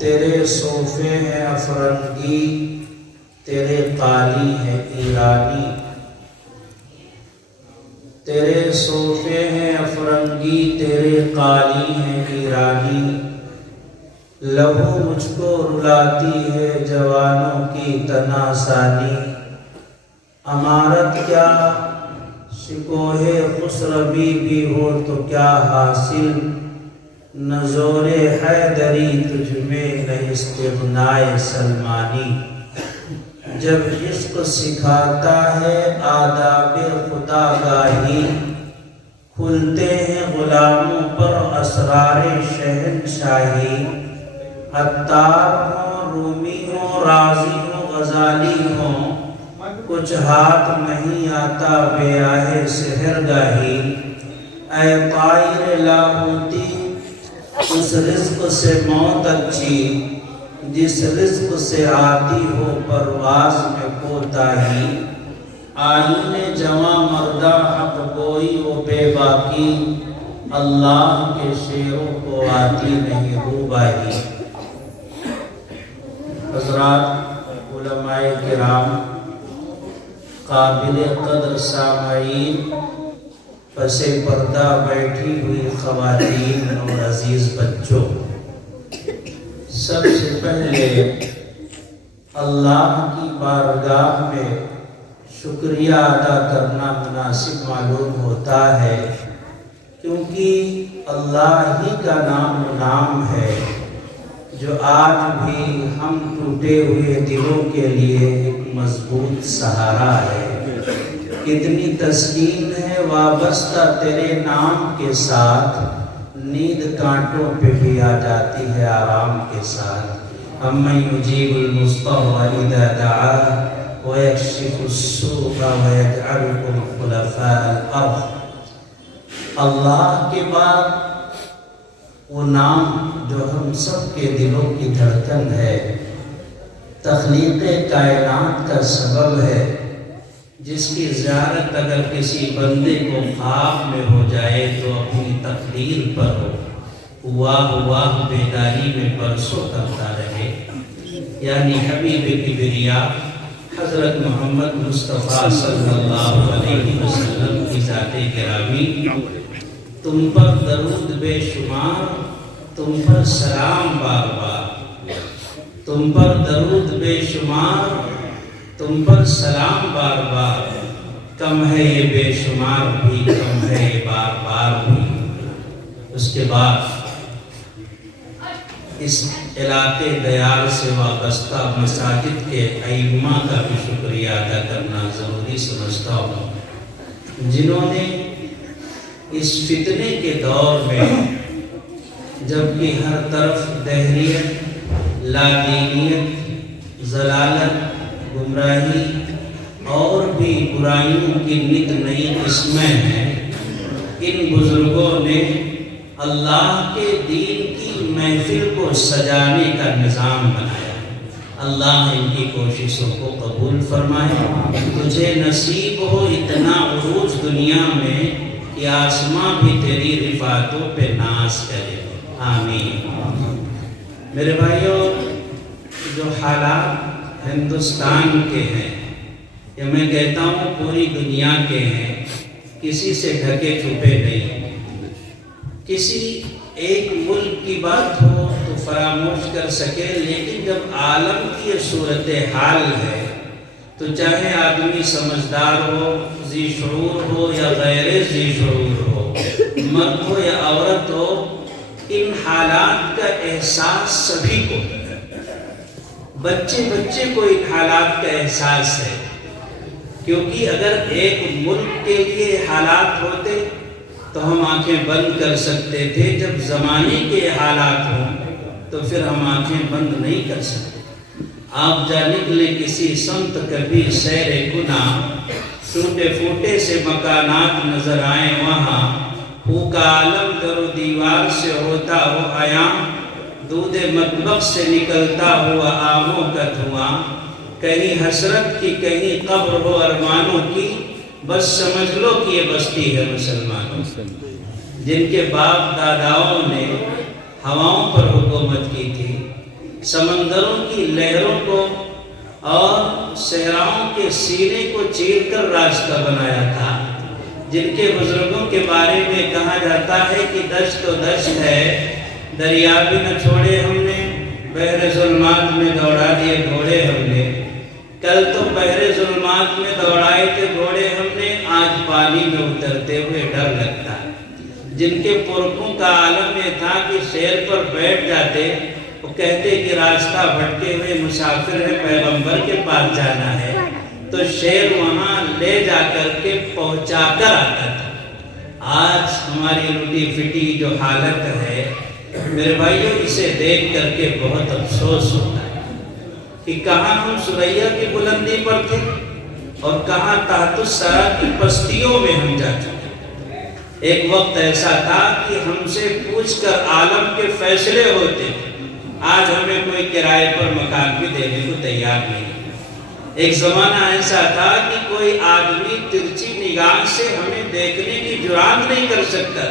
تیرے صوفے ہیں افرنگی، تیرے قالی ہیں ایرانی، تیرے صوفے ہیں افرنگی، تیرے قالی ہیں ایرانی، لہو مجھ کو رلاتی ہے جوانوں کی تناسانی، امارت کیا شکوہ خسروی بھی ہو تو کیا حاصل، نزور حیدری تجھ میں نہ استغنائے سلمانی، جب عشق سکھاتا ہے آداب خدا گاہی، کھلتے ہیں غلاموں پر اسرار شہنشاہی، عطار ہوں رومی ہوں رازی ہوں غزالی ہوں، کچھ ہاتھ نہیں آتا بیاہ سحر گاہی، اے طائر لاہوتی اس رزق سے موت اچھی، جس رزق سے آتی ہو پرواز میں کوتاہی، آئین جواں مردہ حق گوئی و بے باکی، اللہ کے شیروں کو آتی نہیں روباہی۔ حضرات علماء کرام، قابل قدر سامعین، پس پردہ بیٹھی ہوئی خواتین اور عزیز بچوں، سب سے پہلے اللہ کی بارگاہ میں شکریہ ادا کرنا مناسب معلوم ہوتا ہے، کیونکہ اللہ ہی کا نام ہے جو آج بھی ہم ٹوٹے ہوئے دلوں کے لیے ایک مضبوط سہارا ہے۔ کتنی تسکین ہے وابستہ تیرے نام کے ساتھ، نیند کانٹوں پہ بھی آ جاتی ہے آرام کے ساتھ۔ امن یجیب المضطر اذا دعاہ ویکشف السوء ویجعلکم خلفاء الارض۔ اللہ کے بعد وہ نام جو ہم سب کے دلوں کی دھڑکن ہے، تخلیق کائنات کا سبب ہے، جس کی زیارت اگر کسی بندے کو خواب میں ہو جائے تو اپنی تقدیر پر واہ بیداری میں برسوں کرتا رہے، یعنی حبیب کبریا حضرت محمد مصطفیٰ صلی اللہ علیہ وسلم کی ذات گرامی، تم پر درود بے شمار، تم پر سلام بار بار، تم پر درود بے شمار، تم پر سلام بار بار، کم ہے یہ بے شمار بھی، کم ہے یہ بار بار بھی۔ اس کے بعد اس علاقے دیار سے وابستہ مساجد کے ائمہ کا بھی شکریہ ادا کرنا ضروری سمجھتا ہوں، جنہوں نے اس فتنے کے دور میں، جبکہ ہر طرف دہریت، لادینیت، ضلالت، گمراہی اور بھی برائیوں کی نت نئی قسمیں ہیں، ان بزرگوں نے اللہ کے دین کی محفل کو سجانے کا نظام بنایا۔ اللہ ان کی کوششوں کو قبول فرمائے، تجھے نصیب ہو اتنا عروج دنیا میں کہ آسماں بھی تیری رفعتوں پہ ناز کرے، آمین۔ میرے بھائیوں، جو حالات ہندوستان کے ہیں، یا میں کہتا ہوں پوری دنیا کے ہیں، کسی سے ڈھکے چھپے نہیں۔ کسی ایک ملک کی بات ہو تو فراموش کر سکے، لیکن جب عالم کی یہ صورتحال ہے تو چاہے آدمی سمجھدار ہو، ذی شعور ہو یا غیر ذی شعور ہو، مرد ہو یا عورت ہو، ان حالات کا احساس سبھی کو ہے۔ بچے کو ان حالات کا احساس ہے، کیونکہ اگر ایک ملک کے لیے حالات ہوتے تو ہم آنکھیں بند کر سکتے تھے، جب زمانے کے حالات ہوں تو پھر ہم آنکھیں بند نہیں کر سکتے۔ آپ جا نکلے کسی سمت کبھی سیر گناہ، ٹوٹے پھوٹے سے مکانات نظر آئیں وہاں، پھوکا عالم در و دیوار سے ہوتا ہو عیاں، دودھ مطبخ سے نکلتا ہوا آموں کا دھواں، کہیں حسرت کی کہیں قبر ہو ارمانوں کی، بس سمجھ لو کہ یہ بستی ہے مسلمانوں، جن کے باپ داداؤں نے ہواؤں پر حکومت کی تھی، سمندروں کی لہروں کو اور صحراؤں کے سینے کو چیر کر راستہ بنایا تھا، جن کے بزرگوں کے بارے میں کہا جاتا ہے کہ دشت و دشت ہے، دریا بھی نہ چھوڑے ہم نے، بحر ظلمات میں دوڑا دیے گھوڑے ہم نے، کل تو بحر ظلمات میں دوڑائے تھے گھوڑے ہم نے، آج پانی میں اترتے ہوئے ڈر لگتا ہے۔ جن کے پرکھوں کا عالم یہ تھا کہ شیر پر بیٹھ جاتے، وہ کہتے کہ راستہ بھٹکے ہوئے مسافر ہے، پیغمبر کے پاس جانا ہے، تو شیر وہاں لے جا کر کے پہنچا کر آتا تھا۔ آج ہماری لوٹی پھٹی جو حالت ہے میرے بھائیوں، اسے دیکھ کر کے بہت افسوس ہوتا ہے کہ کہاں ہم ثریا کی بلندی پر تھے اور کہاں تحت الثری کی پستیوں میں ہم جا چکے۔ ایک وقت ایسا تھا کہ ہم سے پوچھ کر عالم کے فیصلے ہوتے، آج ہمیں کوئی کرائے پر مکان بھی دینے کو تیار نہیں۔ ایک زمانہ ایسا تھا کہ کوئی آدمی ترچھی نگاہ سے ہمیں دیکھنے کی جرات نہیں کر سکتا۔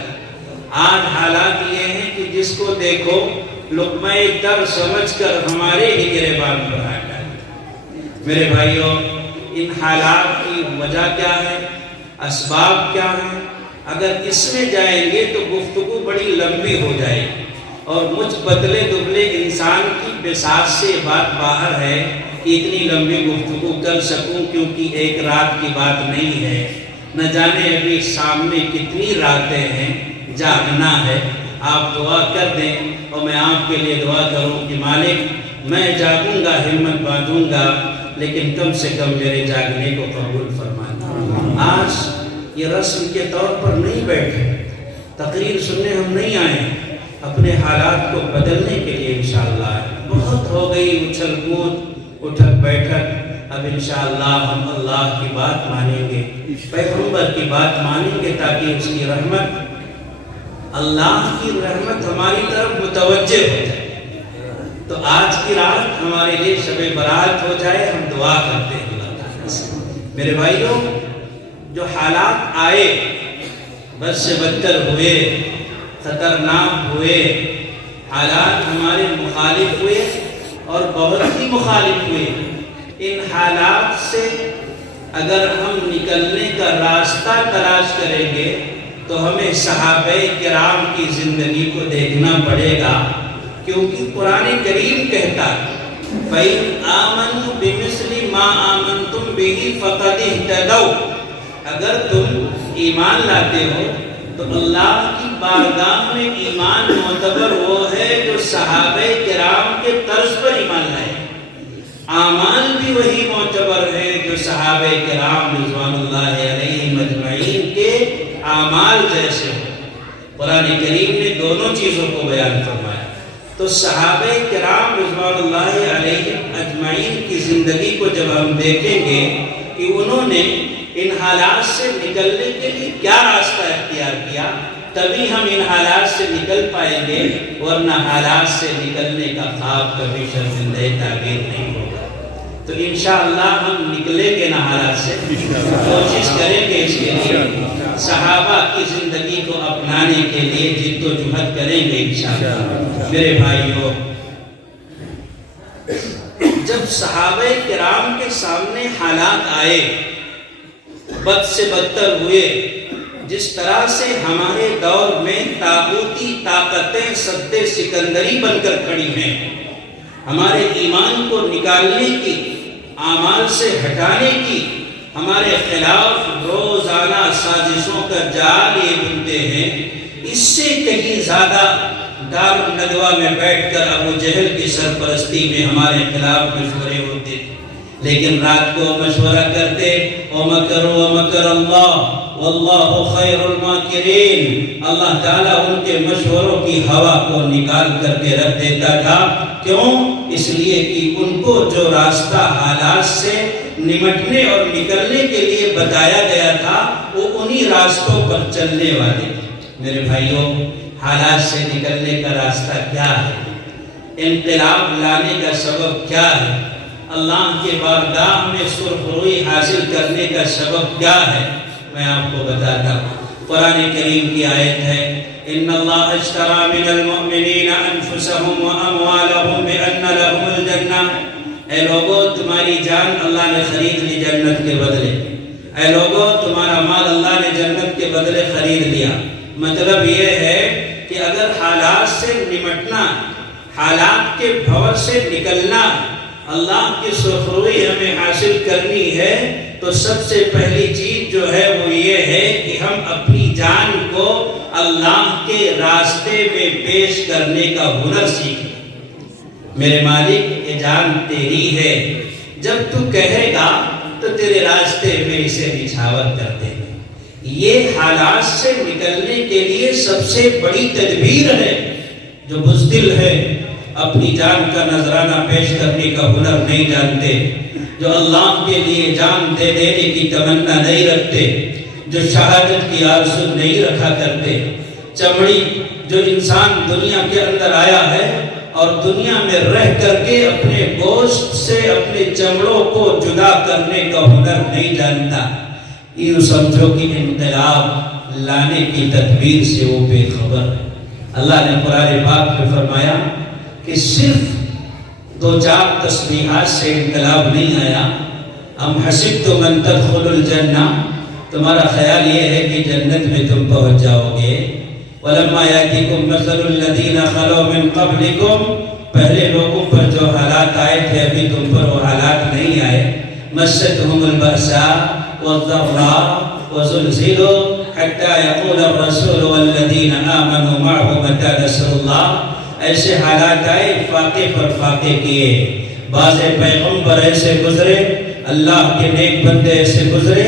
آج حالات یہ ہیں کہ جس کو دیکھو لقمہ در سمجھ کر ہمارے ہی گریبان پر آ جائے۔ میرے بھائیوں، ان حالات کی وجہ کیا ہے، اسباب کیا ہیں؟ اگر اس میں جائیں گے تو گفتگو بڑی لمبی ہو جائے گی، اور مجھ پتلے دبلے انسان کی بساط سے بات باہر ہے کہ اتنی لمبی گفتگو کر سکوں، کیونکہ ایک رات کی بات نہیں ہے، نہ جانے ابھی سامنے کتنی راتیں ہیں، جاگنا ہے۔ آپ دعا کر دیں اور میں آپ کے لیے دعا کروں کہ مالک میں جاگوں گا، ہمت باندھوں گا، لیکن کم سے کم میرے جاگنے کو قبول فرمانا۔ آج یہ رسم کے طور پر نہیں بیٹھے، تقریر سننے ہم نہیں آئے، اپنے حالات کو بدلنے کے لیے انشاءاللہ۔ بہت ہو گئی اچھل کود، اٹھک بیٹھک، اب انشاءاللہ ہم اللہ کی بات مانیں گے، پیغمبر کی بات مانیں گے، تاکہ اس کی رحمت، اللہ کی رحمت ہماری طرف متوجہ ہو جائے۔ تو آج کی رات ہمارے لیے شب برات ہو جائے، ہم دعا کرتے ہیں اللہ تعالیٰ سے۔ میرے بھائیوں، جو حالات آئے بد سے بدتر ہوئے، خطرناک ہوئے، حالات ہمارے مخالف ہوئے اور بہت ہی مخالف ہوئے، ان حالات سے اگر ہم نکلنے کا راستہ تلاش کریں گے تو ہمیں صحابہ کرام کی زندگی کو دیکھنا پڑے گا، کیونکہ قرآن کریم کہتا فَإِنْ آمَنُوا بِمِثْلِ مَا آمَنْتُمْ بِهِ فَقَدِ اهْتَدَوْا۔ اگر تم ایمان لاتے ہو تو اللہ کی بارگاہ میں ایمان معتبر وہ ہے جو صحابہ کرام کے طرز پر ایمان لائے، اعمال بھی وہی معتبر ہے جو صحابہ کرام رضوان اللہ علیہم اجمعین کے اعمال جیسے ہو۔ قرآن کریم نے دونوں چیزوں کو بیان فرمایا۔ تو صحابہ کرام رضوان اللہ علیہم اجمعین کی زندگی کو جب ہم دیکھیں گے کہ انہوں نے ان حالات سے نکلنے کے لیے کیا راستہ اختیار کیا، تبھی ہم ان حالات سے نکل پائیں گے، ورنہ حالات سے نکلنے کا خواب کبھی شرمندہ تعبیر نہیں ہوگا۔ تو انشاءاللہ ہم نکلیں گے نا حالات سے، کوشش کریں گے اس کے لیے، صحابہ کی زندگی کو اپنانے کے لیے جد و جہد کریں گے انشاءاللہ۔ میرے بھائیوں، جب صحابہ کرام کے سامنے حالات آئے، بد سے بدتر ہوئے، جس طرح سے ہمارے دور میں طاغوتی طاقتیں سد سکندری بن کر کھڑی ہیں، ہمارے ایمان کو نکالنے کی، اعمال سے ہٹانے کی، ہمارے خلاف روزانہ سازشوں کا جال یہ بنتے ہیں، اس سے کہیں زیادہ دار الندوہ میں بیٹھ کر ابو جہل کی سرپرستی میں ہمارے خلاف مشورے ہوتے تھے، لیکن رات کو مشورہ کرتے وَمَكَرُوا وَمَكَرَ اللَّهُ وَاللَّهُ خَيْرُ الْمَاكِرِينَ۔ اللہ تعالیٰ ان کے مشوروں کی ہوا کو نکال کر کے رکھ دیتا تھا۔ کیوں؟ اس لیے کہ ان کو جو راستہ حالات سے نمٹنے اور نکلنے کے لیے بتایا گیا تھا وہ انہی راستوں پر چلنے والے۔ میرے بھائیوں، حالات سے نکلنے کا راستہ کیا ہے؟ انقلاب لانے کا سبب کیا ہے؟ اللہ کے بارگاہ میں سرخروئی حاصل کرنے کا سبب کیا ہے؟ میں آپ کو بتاتا ہوں۔ قرآن کریم کی آیت ہے ان اللہ اشتری من المؤمنین انفسهم واموالهم بان لهم الجنہ، اے لوگو تمہاری جان اللہ نے خرید لی جنت کے بدلے، اے لوگو تمہارا مال اللہ نے جنت کے بدلے خرید لیا۔ مطلب یہ ہے کہ اگر حالات سے نمٹنا، حالات کے بھور سے نکلنا، اللہ کی سرخروئی ہمیں حاصل کرنی ہے تو سب سے پہلی چیز جو ہے وہ یہ ہے کہ ہم اپنی جان کو اللہ کے راستے میں پیش کرنے کا ہنر سیکھیں۔ میرے مالک یہ جان تیری ہے، جب تو کہے گا تو تیرے راستے میں اسے نچھاور کر دیں گے۔ یہ حالات سے نکلنے کے لیے سب سے بڑی تدبیر ہے۔ جو بزدل ہے، اپنی جان کا نذرانہ پیش کرنے کا ہنر نہیں جانتے، جو اللہ کے لیے جان دے دینے کی تمنا نہیں رکھتے، جو شہادت کی آرزو نہیں رکھا کرتے، چمڑی جو انسان دنیا کے اندر آیا ہے اور دنیا میں رہ کر کے اپنے گوشت سے اپنے چمڑوں کو جدا کرنے کا ہنر نہیں جانتا، یہ سمجھو کہ انقلاب لانے کی تدبیر سے وہ بے خبر ہے۔ اللہ نے قرآن پاک میں فرمایا کہ صرف 2-4 تسبیحات سے انقلاب نہیں آیا۔ ام حسبتم ان تدخلوا الجنہ، تمہارا خیال یہ ہے کہ جنت میں تم پہنچ جاؤ گے۔ ولما یاتیکم مثل الذین خلوا من قبلکم، پہلے لوگوں پر جو حالات آئے تھے ابھی تم پر وہ حالات نہیں آئے۔ مستهم البأساء والضراء وزلزلوا حتى يقول الرسول والذین آمنوا معه متى نصر اللہ۔ ایسے حالات آئے، فاقے پر فاقے کیے، بعض پیغمبر ایسے گزرے، اللہ کے نیک بندے ایسے گزرے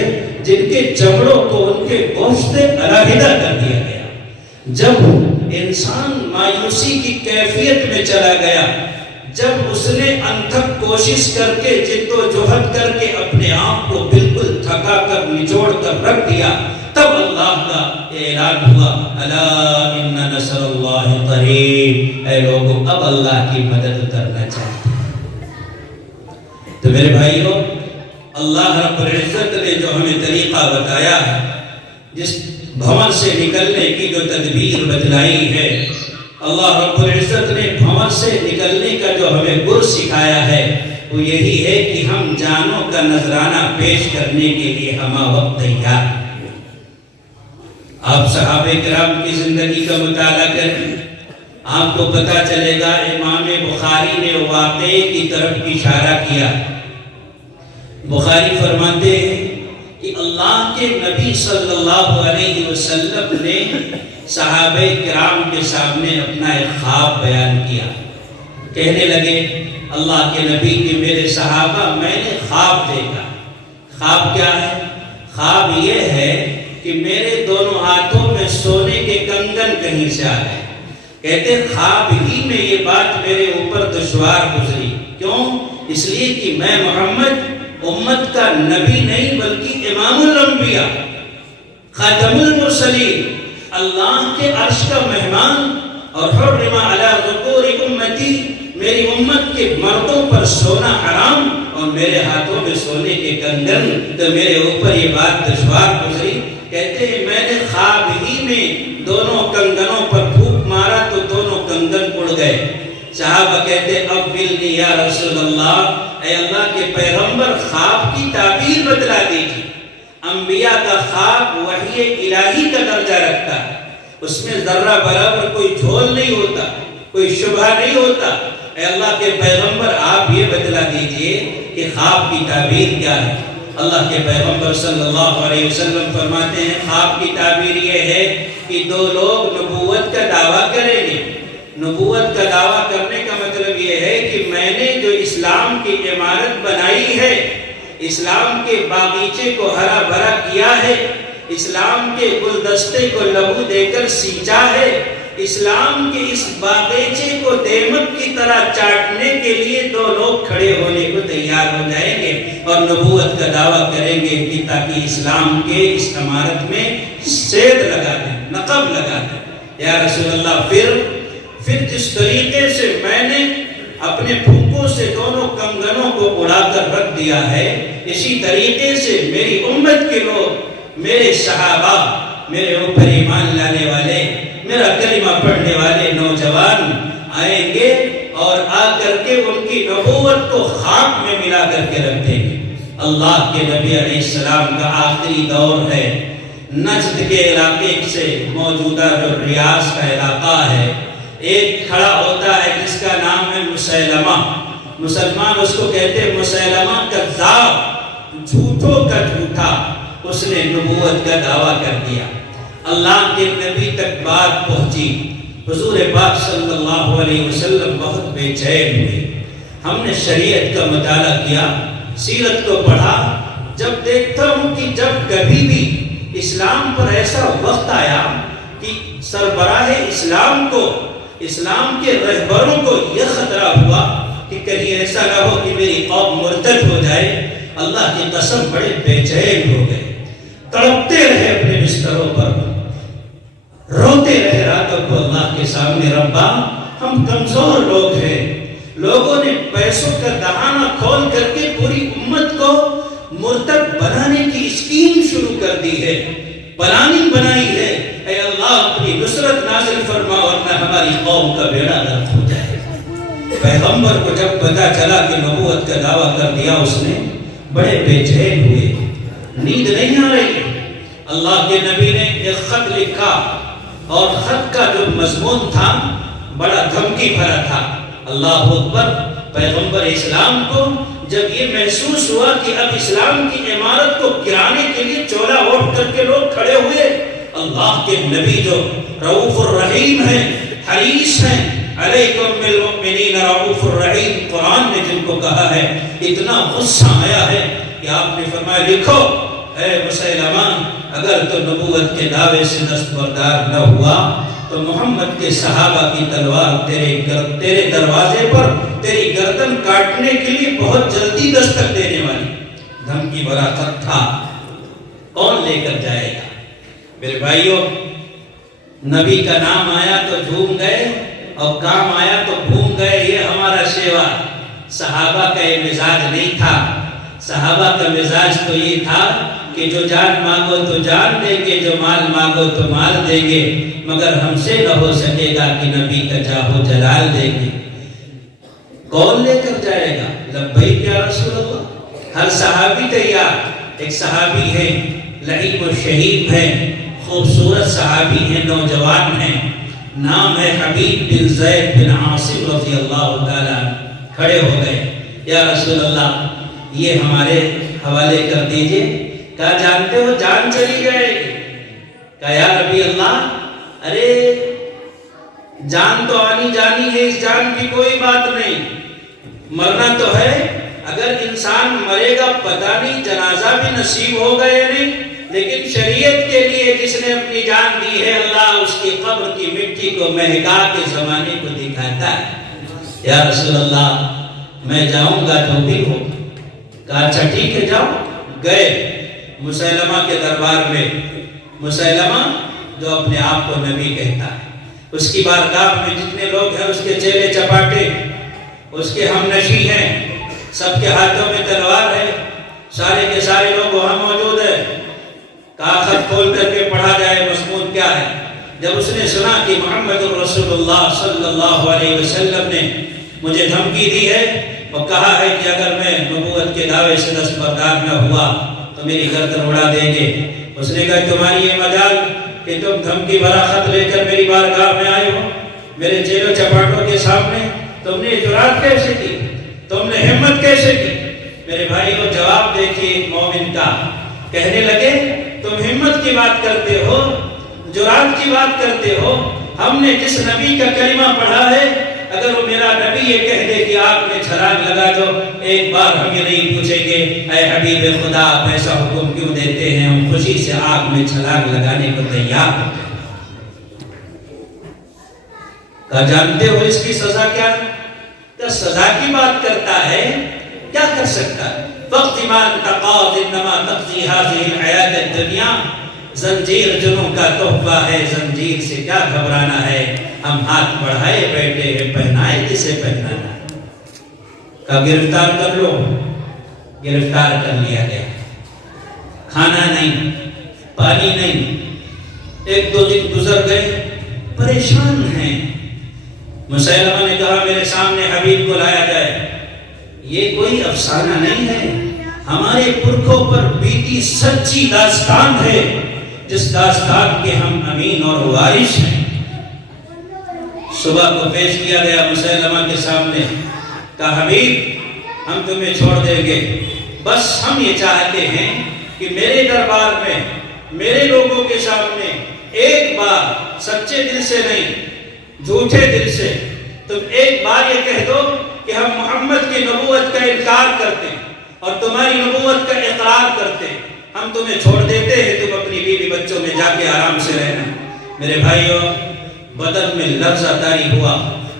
جن کے چمڑوں کو ان کے گوشت علیحدہ کر دیا گیا۔ جب انسان مایوسی کی کیفیت میں چلا گیا، جب اس نے انتھک کوشش کر کے جد و جہد کر کے اپنے آپ کو بالکل تھکا کر نچوڑ کر رکھ دیا، تب اللہ کا اعلان ہوا الا ان نصر اللہ قریب، اے لوگوں اب اللہ کی مدد کرنا چاہتے ہیں۔ تو میرے بھائیوں، اللہ رب العزت نے جو ہمیں طریقہ بتایا ہے، جس بھنور سے نکلنے کی جو تدبیر بتلائی ہے، اللہ رب العزت نے بھنور سے نکلنے کا جو ہمیں گر سکھایا ہے، وہ یہی ہے کہ ہم جانوں کا نذرانہ پیش کرنے کے لیے ہمہ وقت تیار ہیں۔ آپ صحابہ کرام کی زندگی کا مطالعہ کریں، آپ کو پتہ چلے گا امام بخاری نے واقعے کی طرف اشارہ کیا۔ بخاری فرماتے ہیں کہ اللہ کے نبی صلی اللہ علیہ وسلم نے صحابہ کرام کے سامنے اپنا ایک خواب بیان کیا۔ کہنے لگے اللہ کے نبی کہ میرے صحابہ، میں نے خواب دیکھا۔ خواب کیا ہے؟ خواب یہ ہے کہ میرے دونوں ہاتھوں میں سونے کے کنگن کہیں سے آ گئے۔ کہتے خواب ہی میں یہ بات میرے اوپر دشوار گزری۔ کیوں؟ اس لیے کہ میں محمد امت کا نبی نہیں بلکہ امام الانبیاء، خاتم المرسلین، اللہ کے عرش کا مہمان، اور حرم علی ذکور امتی، میری امت کے مردوں پر سونا حرام اور میرے ہاتھوں میں سونے کے کنگن، تو میرے اوپر یہ بات دشوار گزری۔ کہتے ہیں میں نے خواب ہی میں دونوں کنگنوں پر پھونک مارا تو دونوں کنگن اڑ گئے۔ صحابہ کہتے اب بلنی یا رسول اللہ، اے اللہ کے پیغمبر خواب کی تعبیر بتلا دیجیے۔ انبیاء کا خواب وحی الہی کا درجہ رکھتا ہے، اس میں ذرہ برابر کوئی جھول نہیں ہوتا، کوئی شبہ نہیں ہوتا۔ اے اللہ کے پیغمبر آپ یہ بتلا دیجئے کہ خواب کی تعبیر کیا ہے۔ اللہ کے پیغمبر صلی اللہ علیہ وسلم فرماتے ہیں خواب کی تعبیر یہ ہے کہ 2 لوگ نبوت کا دعویٰ کریں گے۔ نبوت کا دعویٰ کرنے کا مطلب یہ ہے کہ میں نے جو اسلام کی عمارت بنائی ہے، اسلام کے باغیچے کو ہرا بھرا کیا ہے، اسلام کے گلدستے کو لہو دے کر سینچا ہے، اسلام کے اس باغیچے کو دیمک کی طرح چاٹنے کے لیے 2 لوگ کھڑے ہونے کو تیار ہو جائیں گے اور نبوت کا دعویٰ کریں گے کہ تاکہ اسلام کے اس عمارت میں سید لگا دیں، نقب لگا دیں۔ یا رسول اللہ، پھر جس طریقے سے میں نے اپنے پھونکوں سے دونوں کنگنوں کو اڑا کر رکھ دیا ہے، اسی طریقے سے میری امت کے لوگ، میرے صحابہ، میرے اوپر ایمان لانے والے، میرا پڑھنے والے نوجوان آئیں گے اور آ کر کے ان کی نبوت کو خاک میں ملا کر کے رکھ دیں گے۔ اللہ کے نبی علیہ السلام کا آخری دور ہے، نجد کے علاقے سے موجودہ جو ریاض کا علاقہ ہے، ایک کھڑا ہوتا ہے جس کا نام ہے مسیلمہ۔ مسلمان اس کو کہتے ہیں مسیلمہ کذاب، جھوٹوں کا جھوٹا۔ اس نے نبوت کا دعویٰ کر دیا، اللہ کے نبی تک بات پہنچی۔ حضور پاک صلی اللہ علیہ وسلم بہت بے چین ہوئے۔ ہم نے شریعت کا مطالعہ کیا، سیرت کو پڑھا، جب دیکھتا ہوں کہ جب کبھی بھی اسلام پر ایسا وقت آیا کہ سربراہ اسلام کو، اسلام کے رہبروں کو یہ خطرہ ہوا کہ کہیں ایسا نہ ہو کہ میری قوم مرتد ہو جائے، اللہ کی قسم بڑے بے چین ہو گئے، تڑپتے رہے اپنے بستروں پر، روتے رہے راتوں کو اللہ کے سامنے، ربا ہم کمزور لوگ ہیں، لوگوں نے پیسوں کا دہانہ کھول کر کے پوری امت کو مرتد بنانے کی اسکیم شروع کر دی ہے، پلاننگ بنائی ہے، اے اللہ اپنی نصرت نازل فرما ورنہ ہماری قوم کا بیڑا غرق ہو جائے۔ پیغمبر کو جب پتا چلا کہ نبوت کا دعویٰ کر دیا اس نے، بڑے بے چین ہوئے، نیند نہیں آ رہی۔ اللہ کے نبی نے ایک خط لکھا اور خط کا جو مضمون تھا بڑا دھمکی بھرا تھا۔ اللہ اکبر، پیغمبر اسلام کو جب یہ محسوس ہوا کہ اب اسلام کی عمارت کو گرانے کے لیے چولا اوڑھ کر کے لوگ کھڑے ہوئے، اللہ کے نبی جو رؤوف الرحیم ہیں، حریص ہیں، علیکم بالمؤمنین رؤوف الرحیم، قرآن نے جن کو کہا ہے، اتنا غصہ آیا ہے کہ آپ نے فرمایا لکھو، اے مسیلمہ اگر تو نبوت کے دعوے سے دستبردار نہ ہوا تو محمد کے صحابہ کی تلوار تیرے دروازے پر تیری گردن کاٹنے کے لیے بہت جلدی دستک دینے والی۔ دھمکی بھرا خط تھا، کون لے کر جائے گا؟ میرے بھائیوں، نبی کا نام آیا تو جھوم گئے اور کام آیا تو بھوم گئے، یہ ہمارا شیوا۔ صحابہ کا یہ مزاج نہیں تھا، صحابہ کا مزاج تو یہ تھا کہ جو جان مانگو تو جان دیں گے، جو مال مانگو تو مال دیں گے، مگر ہم سے نہ ہو سکے گا کہ نبی کا جاہو جلال دیں گے۔ کون لے کر جائے گا؟ لبیک یا رسول اللہ۔ ہر صحابی تیار۔ ایک صحابی ہے، لعیب و شہید ہے، خوبصورت صحابی ہے، نوجوان ہے، نام ہے حبیب بن زید بن عاصم رضی اللہ تعالیٰ۔ کھڑے ہو گئے، یا رسول اللہ یہ ہمارے حوالے کر دیجئے۔ کہا جانتے ہو جان چلی جائے گی۔ کہا یا نبی اللہ ارے جان تو آنی جانی ہے، اس جان کی کوئی بات نہیں، مرنا تو ہے، اگر انسان مرے گا پتہ نہیں جنازہ بھی نصیب ہوگا یا نہیں، لیکن شریعت کے لیے جس نے اپنی جان دی ہے اللہ اس کی قبر کی مٹی کو مہکا کے زمانے کو دکھاتا ہے۔ یا رسول اللہ میں جاؤں گا جو بھی ہو۔ کہا اچھا ٹھیک ہے جاؤ۔ گئے مسیلمہ کے دربار میں، مسیلمہ جو اپنے آپ کو نبی کہتا ہے، اس کی بارگاہ میں جتنے لوگ ہیں اس کے چیلے چپاٹے، اس کے ہم نشی ہیں، سب کے ہاتھوں میں تلوار ہے، سارے کے سارے لوگ وہاں موجود ہیں۔ کہا خط کھول کر کے پڑھا جائے، مضمون کیا ہے؟ جب اس نے سنا کہ محمد رسول اللہ صلی اللہ علیہ وسلم نے مجھے دھمکی دی ہے اور کہا ہے کہ اگر میں نبوت کے دعوے سے دستبردار نہ ہوا تو میری گردن اڑا دیں گے، اس نے کہا تمہاری یہ مجال کہ تم دھمکی بھرا خط لے کر میری بارگاہ میں آئے ہو، میرے چیلوں چپاٹوں کے سامنے، تم نے جرات کیسے کی، تم نے ہمت کیسے کی؟ میرے بھائیو جواب دیکھیے ایک مومن کا، کہنے لگے تم ہمت کی بات کرتے ہو، جرات کی بات کرتے ہو، ہم نے جس نبی کا کلمہ پڑھا ہے اگر وہ میرا نبی یہ کہہ دے کہ آگ میں چھلانگ لگا دو، ایک بار ہم یہ نہیں پوچھیں گے اے حبیب خدا آپ ایسا حکم کیوں دیتے ہیں، ہم خوشی سے آگ میں چھلانگ لگانے کو تیار ہوتے ہیں۔ کہا جانتے ہو اس کی سزا کیا ہے؟ کہ سزا کی بات کرتا ہے، کیا کر سکتا ہے؟ وقت مان تقاض انما تقضی هذه الحیات الدنیا، زنجیر جنوں کا تحفہ ہے، زنجیر سے کیا گھبرانا ہے، ہم ہاتھ بڑھائے بیٹھے ہیں، پہنائے جسے پہنانا ہے۔ کہا گرفتار کر لو، گرفتار کر لیا گیا، کھانا نہیں، پانی نہیں، ایک دو دن گزر گئے، پریشان ہیں۔ مسیلمہ نے کہا میرے سامنے حبیب کو لایا جائے۔ یہ کوئی افسانہ نہیں ہے، ہمارے پرکھوں پر بیتی سچی داستان ہے، جس داستان کے ہم امین اور وارث ہیں۔ صبح کو پیش کیا گیا مسیلمہ کے سامنے، کہا حبیب ہم تمہیں چھوڑ دیں گے، بس ہم یہ چاہتے ہیں کہ میرے دربار میں میرے لوگوں کے سامنے ایک بار سچے دل سے نہیں جھوٹے دل سے تم ایک بار یہ کہہ دو کہ ہم محمد کی نبوت کا انکار کرتے ہیں اور تمہاری نبوت کا اقرار کرتے ہیں، ہم تمہیں چھوڑ دیتے ہیں، تم اپنی بیوی بچوں میں جا کے آرام سے رہنا۔ میرے بھائیوں، بدن میں لرزہ طاری ہوا،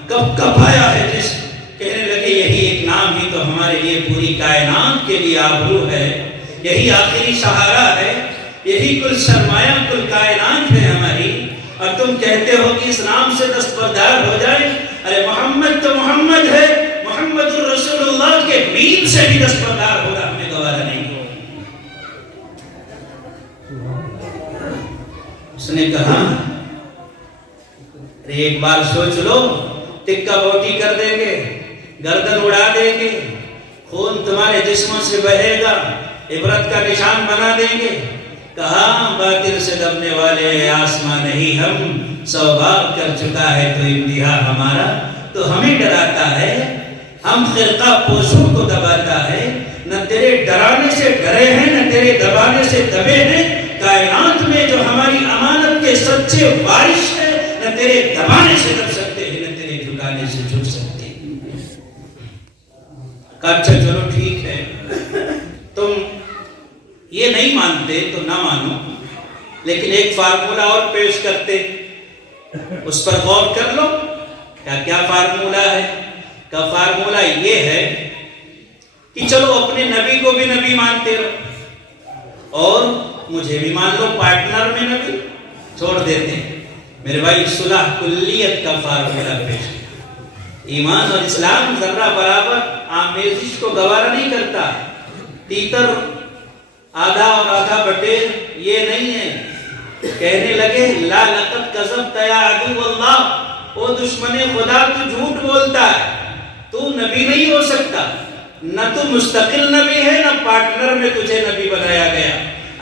کب کب آیا ہے جس کہنے لگے یہی ایک نام ہی تو ہمارے لیے پوری کائنات کے لیے آبرو ہے، یہی آخری سہارا ہے، یہی کل سرمایہ کل کائنات ہے ہماری، اور تم کہتے ہو کہ اس نام سے دستبردار ہو جائے۔ ارے محمد تو محمد ہے، محمد الرسول اللہ کے میم سے بھی دستبردار ہوگا، ہمیں گوارا نہیں ہو۔ اس نے کہا ایک بار سوچ لو، ٹکا بوٹی کر دیں گے، گردن اڑا دیں گے، خون تمہارے جسموں سے بہے گا، عبرت کا نشان بنا دیں گے۔ کہاں باطل سے دبنے والے آسمان نہیں ہم، سوباب کر چکا ہے تو انتہا ہمارا، تو ہمیں ڈراتا ہے، ہم خرقہ پوشوں کو دباتا ہے۔ نہ تیرے ڈرانے سے ڈرے ہیں، نہ تیرے دبانے سے دبے ہیں، کائنات میں جو ہماری امانت کے سچے وارث ہیں، نہ تیرے دبانے سے دب سکتے ہیں، نہ تیرے جھکانے سے جھک سکتے ہیں۔ کہا اچھا چلو ٹھیک ہے، تم یہ نہیں مانتے تو نہ مانو، لیکن ایک فارمولہ اور پیش کرتے، اس پر غور کر لو۔ کیا فارمولہ ہے؟ کا فارمولہ یہ ہے کہ چلو اپنے نبی کو بھی نبی مانتے رہو اور مجھے بھی مان لو پارٹنر میں نبی، چھوڑ دیتے ہیں۔ میرے بھائی صلح کلیت کا فارمولہ پیش کیا۔ ایمان اور اسلام ذرہ برابر آمیزش کو گوارا نہیں کرتا، تیتر آدھا اور آدھا بٹیر یہ نہیں ہے۔ کہنے لگے لا لقد کذبت یا عدو اللہ، او دشمن خدا تو جھوٹ بولتا ہے، تو نبی نہیں ہو سکتا، نہ تو مستقل نبی ہے نہ پارٹنر میں تجھے نبی بنایا گیا۔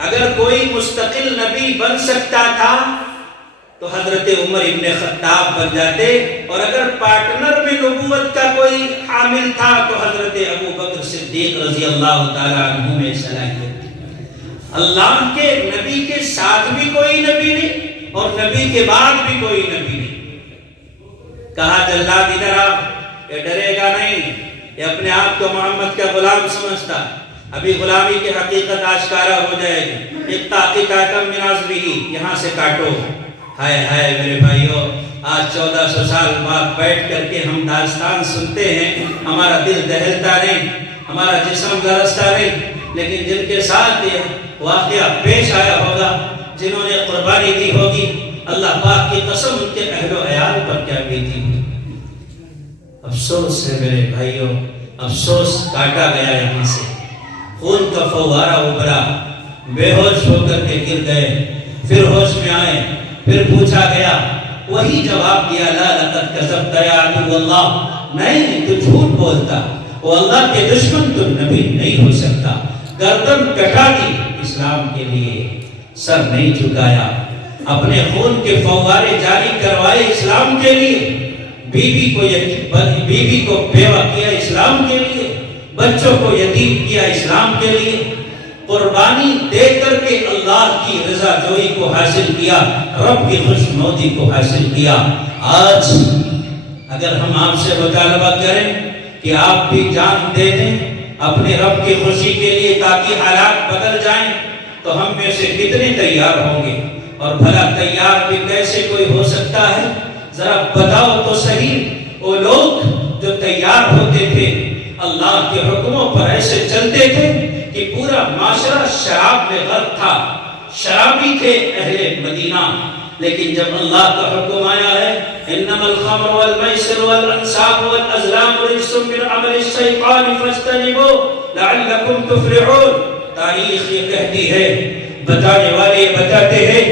اگر کوئی مستقل نبی بن سکتا تھا تو حضرت عمر ابن خطاب بن جاتے، اور اگر پارٹنر میں نبوت کا کوئی حامل تھا تو حضرت ابو بکر صدیق رضی اللہ تعالیٰ عنہ میں صلاحیت تھی۔ اللہ کے نبی کے ساتھ بھی کوئی نبی نہیں اور نبی کے بعد بھی کوئی نبی نہیں۔ کہا جلاد ادھر آ، یہ ڈرے گا نہیں، یہ اپنے آپ کو محمد کا غلام سمجھتا، ابھی غلامی کی حقیقت آشکارا ہو جائے گی۔ اقتاقتاکم من عزبہ، یہاں سے کاٹو۔ ہائے ہائے میرے بھائیوں، آج 1400 سال بعد بیٹھ کر کے ہم داستان سنتے ہیں، ہمارا دل دہلتا نہیں، ہمارا جسم لرزتا نہیں، لیکن جن کے ساتھ یہ واقعہ پیش آیا ہوگا، جنہوں نے قربانی دی ہوگی، اللہ پاک کی قسم ان کے اہل و عیال پر کیا بیتی ہوگی۔ افسوس ہے میرے بھائیوں، افسوس، کاٹا گیا یہاں سے، خون کا فوارہ ابھرا، بے ہوش ہو کر کے گر گئے، پھر ہوش میں آئے، پھر پوچھا گیا، وہی جواب دیا لا لقد کذبت یا عدو اللہ، نہیں تو جھوٹ بولتا، وہ اللہ کے دشمن تو نبی نہیں ہو سکتا۔ گردن کٹا دی اسلام کے لیے، سر نہیں جھکایا، اپنے خون کے فوارے جاری کروائے اسلام کے لیے، بیوی کو بیوہ کیا اسلام کے لیے، بچوں کو یتیم کیا اسلام کے لیے، قربانی دے کر کے اللہ کی رضا جوئی کو حاصل کیا، رب کی خوشنودی کو حاصل کیا۔ آج اگر ہم آپ سے مطالبہ کریں کہ آپ بھی جان دے دیں اپنے رب کی خوشی کے لیے تاکہ حالات بدل جائیں، تو ہم میں سے کتنے تیار ہوں گے؟ اور بھلا تیار بھی کیسے کوئی ہو سکتا ہے؟ ذرا بتاؤ تو صحیح، وہ لوگ جو تیار ہوتے تھے اللہ کے حکموں پر ایسے چلتے تھے کہ پورا معاشرہ شراب میں غرق تھا، شرابی تھے اہل مدینہ، لیکن جب اللہ کا حکم آیا ہے انما الخمر والمیسر والانصاب والازلام رجس من عمل الشیطان فاجتنبوه لعلکم تفلحون، تاریخ یہ کہتی ہے، بتانے والے بتاتے ہیں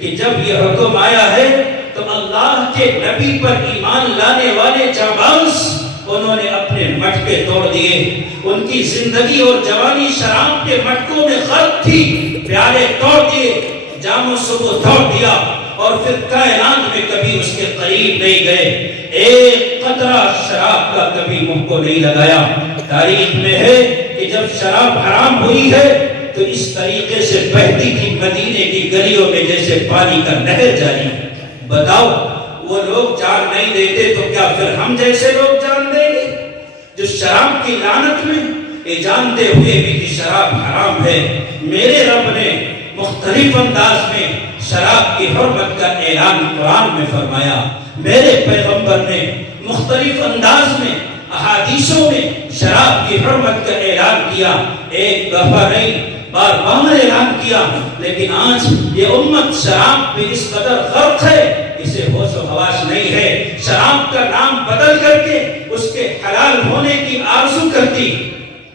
کہ جب یہ حکم آیا ہے تو تو اللہ کے نبی پر ایمان لانے والے جانباز انہوں نے اپنے مٹکے توڑ دیے. ان کی زندگی اور جوانی شراب کے مٹکوں میں غرق تھی. پیالے توڑ دیے, جام و صبح توڑ دیا, اور پھر کائنات میں کبھی اس کے قریب نہیں گئے. ایک قطرہ شراب کا کبھی منہ کو نہیں لگایا. تاریخ میں ہے کہ جب شراب حرام ہوئی ہے تو اس طریقے سے بہتی تھی مدینے کی گلیوں میں جیسے پانی کا نہر جاری. بتاؤ, وہ لوگ جان نہیں دیتے تو کیا پھر ہم جیسے لوگ جان دیں گے جو شراب کی لعنت میں یہ جانتے ہوئے بھی کہ شراب حرام ہے. میرے رب نے مختلف انداز میں شراب کی حرمت کا اعلان قرآن میں فرمایا. میرے پیغمبر نے مختلف انداز میں احادیثوں میں شراب کی حرمت کا اعلان کیا. ایک دفعہ نہیں, بار بار اعلان کیا. لیکن آج یہ امت شراب میں اس قدر غرق ہے, اسے ہوش و حواس نہیں ہے. شراب کا نام بدل کر کے اس کے حلال ہونے کی آرزو کرتی,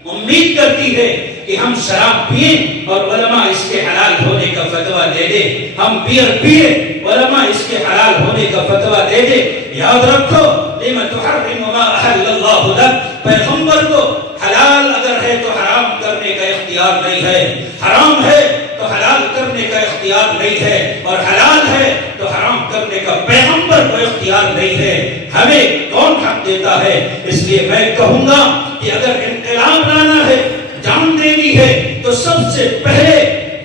امید کرتی ہے کہ ہم شراب پیئیں اور علماء اس کے حلال ہونے کا فتویٰ دے دے. ہم بیئر پیئیں, علماء اس کے حلال ہونے کا فتویٰ دے دے. یاد رکھو, لِمَ تُحَرِّمُ مَا أَحَلَّ اللَّهُ لَكَ, پیغمبر کو حلال اگر ہے تو حرام کرنے کا اختیار نہیں ہے, حرام ہے تو حلال کرنے کا اختیار نہیں ہے, اور حلال ہے تو حرام کرنے کا پیغمبر کو اختیار نہیں ہے. ہمیں کون حق دیتا ہے؟ اس لیے میں کہوں گا کہ اگر انقلاب لانا ہے, جان دینی ہے, تو سب سے پہلے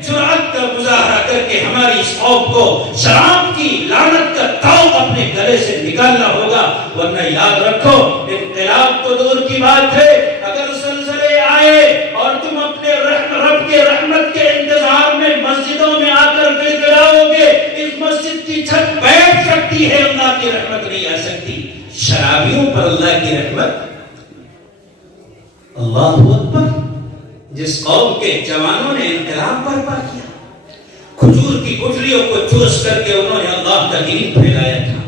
جرأت کا مظاہرہ کر کے ہماری اس قوم کو شراب کی لعنت کا تاؤ اپنے گلے سے نکالنا ہوگا. ورنہ یاد رکھو, انقلاب تو دور کی بات ہے, اگر زلزلے آئے اور تم اپنے رب کے رحمت کے انتظار میں مسجدوں میں آ کر گڑگڑاؤ گے, اس مسجد کی چھت بیٹھ سکتی ہے, اللہ کی رحمت نہیں آ سکتی. شرابیوں پر اللہ کی رحمت. اللہ اکبر. جس قوم کے جوانوں نے انقلاب برپا کیا, کھجور کی گٹھلیوں کو چوس کر کے انہوں نے اللہ کا دین پھیلایا تھا.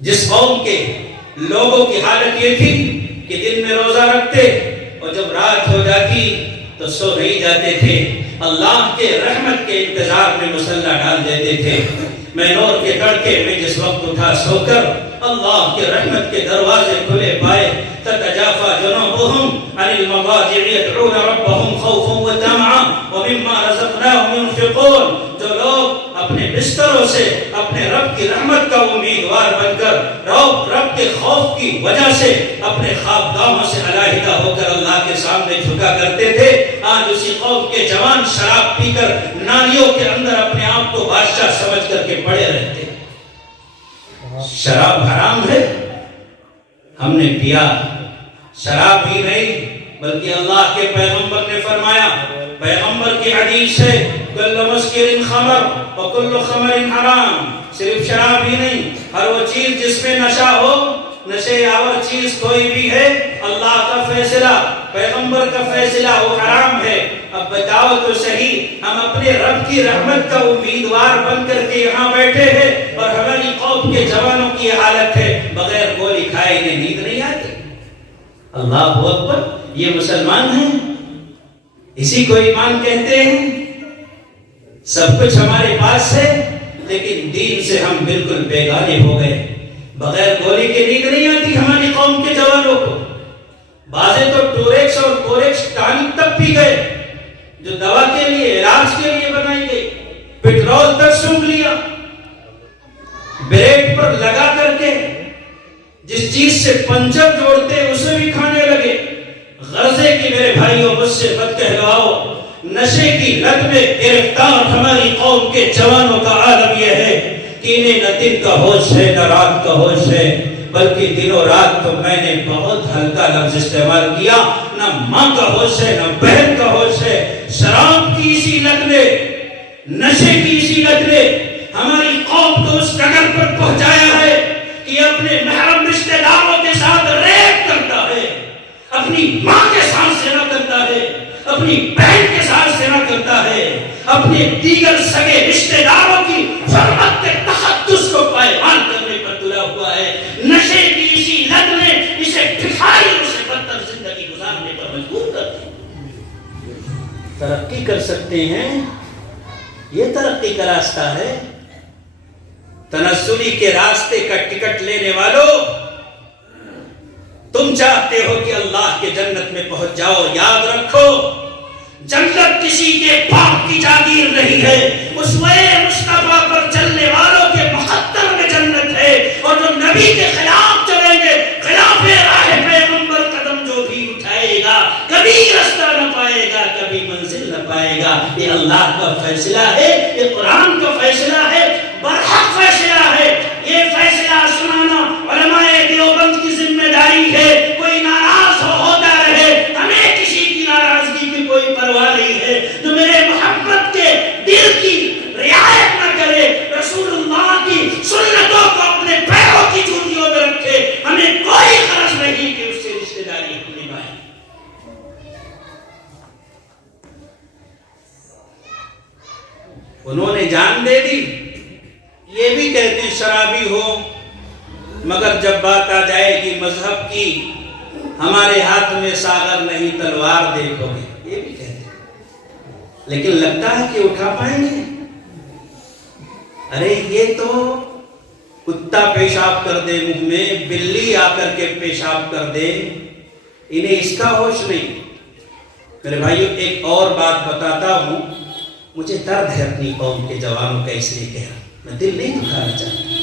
جس قوم کے لوگوں کی حالت یہ تھی کہ دن میں روزہ رکھتے اور جب رات ہو جاتی تو سو نہیں جاتے تھے, اللہ کے رحمت کے انتظار میں مصلی ڈال دیتے تھے. میں نور کے تڑکے میں جس وقت اٹھا سو کر اللہ کے رحمت کے دروازے کھلے پائے, تتجافى جنوبهم عن المضاجع يدعون ربهم خوفا وطمعا ومما رزقناهم ينفقون. جو لوگ اپنے بستروں سے اپنے رب کی رحمت کا امیدوار بن کر رب کے خوف کی وجہ سے اپنے خوابگاہوں سے علیحدہ ہو کر اللہ کے سامنے جھکا کرتے تھے, آج اسی قوم کے جوان شراب پی کر نالیوں کے اندر اپنے آپ کو بادشاہ سمجھ کر کے پڑے رہتے. شراب حرام ہے, ہم نے پیا. شراب ہی نہیں بلکہ اللہ کے پیغمبر نے فرمایا, پیغمبر کی حدیث ہے, کل مسکر خمر وکل خمر حرام. صرف شراب ہی نہیں, ہر وہ چیز جس میں نشہ ہو, نشے آور چیز کوئی بھی ہے, اللہ کا فیصلہ, پیغمبر کا فیصلہ, وہ حرام ہے. اب بتاؤ تو صحیح, ہم اپنے رب کی رحمت کا امیدوار بن کر کے یہاں بیٹھے ہیں اور ہماری قوم کے جوانوں کی حالت ہے بغیر گولی کھائے انہیں نیند نہیں آتی. اللہ اکبر. یہ مسلمان ہیں, اسی کو ایمان کہتے ہیں. سب کچھ ہمارے پاس ہے لیکن دین سے ہم بالکل بیگانے ہو گئے. بغیر گولی کے نیند نہیں آتی ہماری قوم کے جوانوں کو. بعضے تو ٹوریکس اور کورکس ٹانک تک پی گئے جو دوا کے لیے, علاج کے لیے بنائی گئی. پیٹرول تک سونگھ لیا, بریک پر لگا کر کے جس چیز سے پنچر جوڑتے اسے بھی کھانے لگے. غرضے کی میرے بھائیوں مجھ سے مت کہلواؤ, نشے کی لت میں گرفتار ہماری قوم کے جوانوں کا عالم یہ ہے کہ انہیں نہ دن کا ہوش ہے نہ رات کا ہوش ہے, بلکہ دن و رات تو میں نے بہت ہلکا لفظ استعمال کیا, نہ ماں کا ہوش ہے نہ بہن کا ہوش ہے. شراب کی اسی لت نے, نشے کی اسی لت نے ہماری قوم کو اس قدر پر پہنچایا ہے کہ اپنے محرم رشتہ داروں کے ساتھ ریپ کرتا ہے, اپنی ماں کے ساتھ زنا کرتا ہے, اپنی بہن کے ساتھ زنا کرتا ہے, اپنے دیگر سگے رشتہ داروں کی حرمت کے تقدس کو پائمال کرنے پر تلا ہوا ہے. نشے کی اسی لت نے اسے بھکاریوں سے بدتر زندگی گزارنے پر مجبور کر دیا. ترقی کر سکتے ہیں, یہ ترقی کا راستہ ہے. تنزلی کے راستے کا ٹکٹ لینے والوں، تم چاہتے ہو کہ اللہ کے جنت میں پہنچ جاؤ، یاد رکھو جنت کسی کے باپ کی جاگیر نہیں ہے، اسوہ مصطفیٰ پر چلنے والوں کے مقدر میں جنت ہے، اور جو نبی کے خلاف چلیں گے، خلاف راہ پیغمبر قدم جو بھی اٹھائے گا، کبھی رستہ نہ پائے گا، کبھی منزل نہ پائے گا۔ یہ اللہ کا فیصلہ ہے، یہ قرآن کا فیصلہ ہے، برحق فیصلہ ہے۔ یہ فیصلہ سنانا علماء دیوبند کی ذمہ داری ہے۔ کوئی ناراض ہوتا رہے، ہمیں کسی کی ناراضگی کی کوئی پرواہ نہیں ہے۔ جو میرے محبت کے دل کی رعایت نہ کرے، رسول اللہ کی سنتوں کو اپنے پیروں کی جوتیوں میں رکھے، ہمیں کوئی غرض نہیں کہ اس سے رشتہ داری ہم نبھائیں۔ انہوں نے جان دے دی۔ یہ بھی کہتے ہیں شرابی ہو، مگر جب بات آ جائے گی مذہب کی، ہمارے ہاتھ میں ساغر نہیں تلوار دیکھو گے، یہ بھی کہتے ہیں، لیکن لگتا ہے کہ اٹھا پائیں گے۔ ارے یہ تو کتا پیشاب کر دے منہ میں، بلی آ کر کے پیشاب کر دے، انہیں اس کا ہوش نہیں۔ میرے بھائیو ایک اور بات بتاتا ہوں، مجھے درد ہے اپنی قوم کے جوانوں کا، اس لیے کہہ رہا ہوں، میں دل نہیں دکھانا چاہتا۔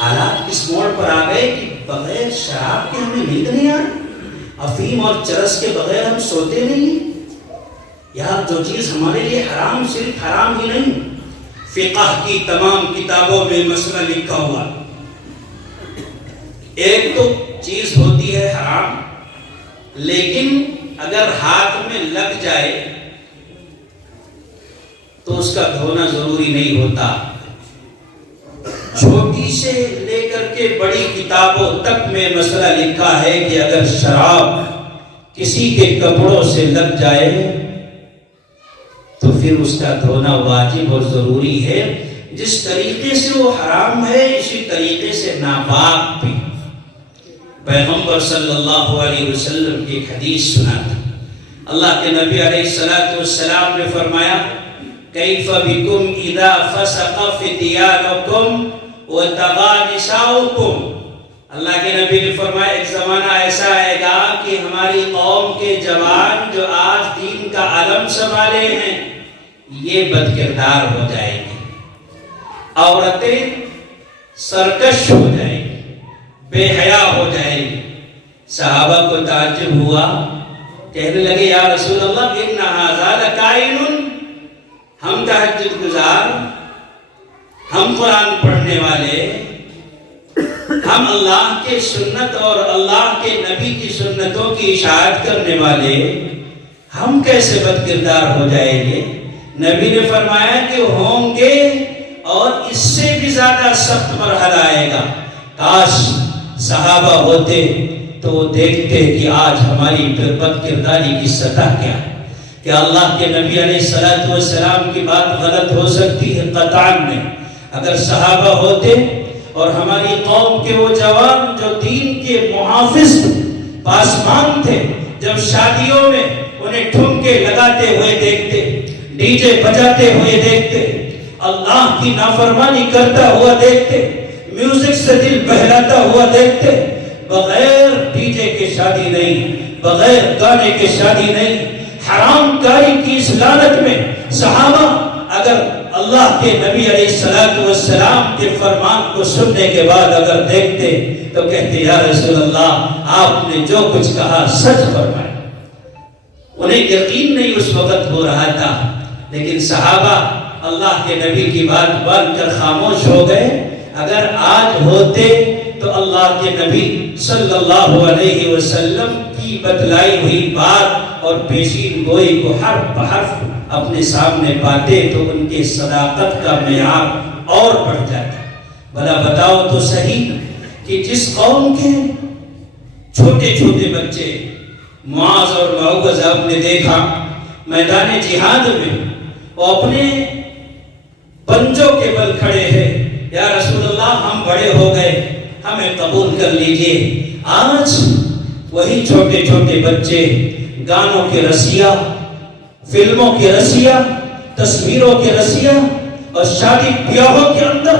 حالات کس موڑ پر آ گئے کہ بغیر شراب کے ہمیں نیند نہیں آئی، افیم اور چرس کے بغیر ہم سوتے نہیں۔ یار جو چیز ہمارے لیے حرام، صرف حرام ہی نہیں، فقہ کی تمام کتابوں میں مسئلہ لکھا ہوا، ایک تو چیز ہوتی ہے حرام، لیکن اگر ہاتھ میں لگ جائے تو اس کا دھونا ضروری نہیں ہوتا۔ چھوٹی سے لے کر کے بڑی کتابوں تک میں مسئلہ لکھا ہے کہ اگر شراب کسی کے کپڑوں سے لگ جائے تو پھر اس کا دھونا واجب اور ضروری ہے۔ جس طریقے سے وہ حرام ہے، اسی طریقے سے ناپاک بھی۔ پیغمبر صلی اللہ علیہ وسلم کی ایک حدیث سنا تھا، اللہ کے نبی علیہ السلام نے فرمایا کیف بکم اذا فسق فتیانکم وطغى نساؤکم۔ اللہ کے نبی نے فرمایا ایک زمانہ ایسا آئے گا کہ ہماری قوم کے جوان جو آج دین کا علم سنبھالے ہیں، یہ بد کردار ہو جائیں گے، عورتیں سرکش ہو جائیں گی، بے حیا ہو جائیں گی۔ صحابہ کو تعجب ہوا، کہنے لگے یا رسول اللہ ان ھذا لکائن، ہم تہجد گزار، ہم قرآن پڑھنے والے، ہم اللہ کے سنت اور اللہ کے نبی کی سنتوں کی اشاعت کرنے والے، ہم کیسے بد کردار ہو جائیں گے؟ نبی نے فرمایا کہ ہوں گے، اور اس سے بھی زیادہ سخت مرحلہ آئے گا۔ کاش صحابہ ہوتے تو وہ دیکھتے کہ آج ہماری بد کرداری کی سطح کیا ہے۔ کہ اللہ کے نبی علیہ السلام کی بات غلط ہو سکتی ہے، قطعاً نہیں۔ اگر صحابہ ہوتے اور ہماری قوم کے وہ جوان جو دین کے محافظ پاسمان تھے، جب شادیوں میں انہیں ٹھمکے لگاتے ہوئے دیکھتے، ڈی جے بجاتے ہوئے دیکھتے، اللہ کی نافرمانی کرتا ہوا دیکھتے، میوزک سے دل بہلاتا ہوا دیکھتے، بغیر ڈی جے کے شادی نہیں، بغیر گانے کے شادی نہیں، حرام کاری کی اس لعنت میں صحابہ اگر اللہ کے نبی علیہ السلام کے فرمان کو سننے کے بعد اگر دیکھتے تو کہتے یا رسول اللہ آپ نے جو کچھ کہا سچ فرمایا۔ انہیں یقین نہیں اس وقت ہو رہا تھا، لیکن صحابہ اللہ کے نبی کی بات مان کر خاموش ہو گئے۔ اگر آج ہوتے تو اللہ کے نبی صلی اللہ علیہ وسلم کی بتلائی ہوئی بات اور پیشین گوئی کو حرف بحرف اپنے سامنے پاتے تو ان کے صداقت کا معیار اور بڑھ جاتا۔ بھلا بتاؤ تو صحیح کہ جس قوم کے چھوٹے چھوٹے بچے معاذ اور معوذ آپ نے دیکھا میدان جہاد میں، وہ اپنے پنجوں کے بل کھڑے ہیں، یا رسول اللہ ہم بڑے ہو گئے، ہمیں قبول کر لیجئے۔ آج وہی چھوٹے چھوٹے بچے گانوں کے رسیا، فلموں کے رسیا، تصویروں کے رسیا اور شادی بیاہوں کے اندر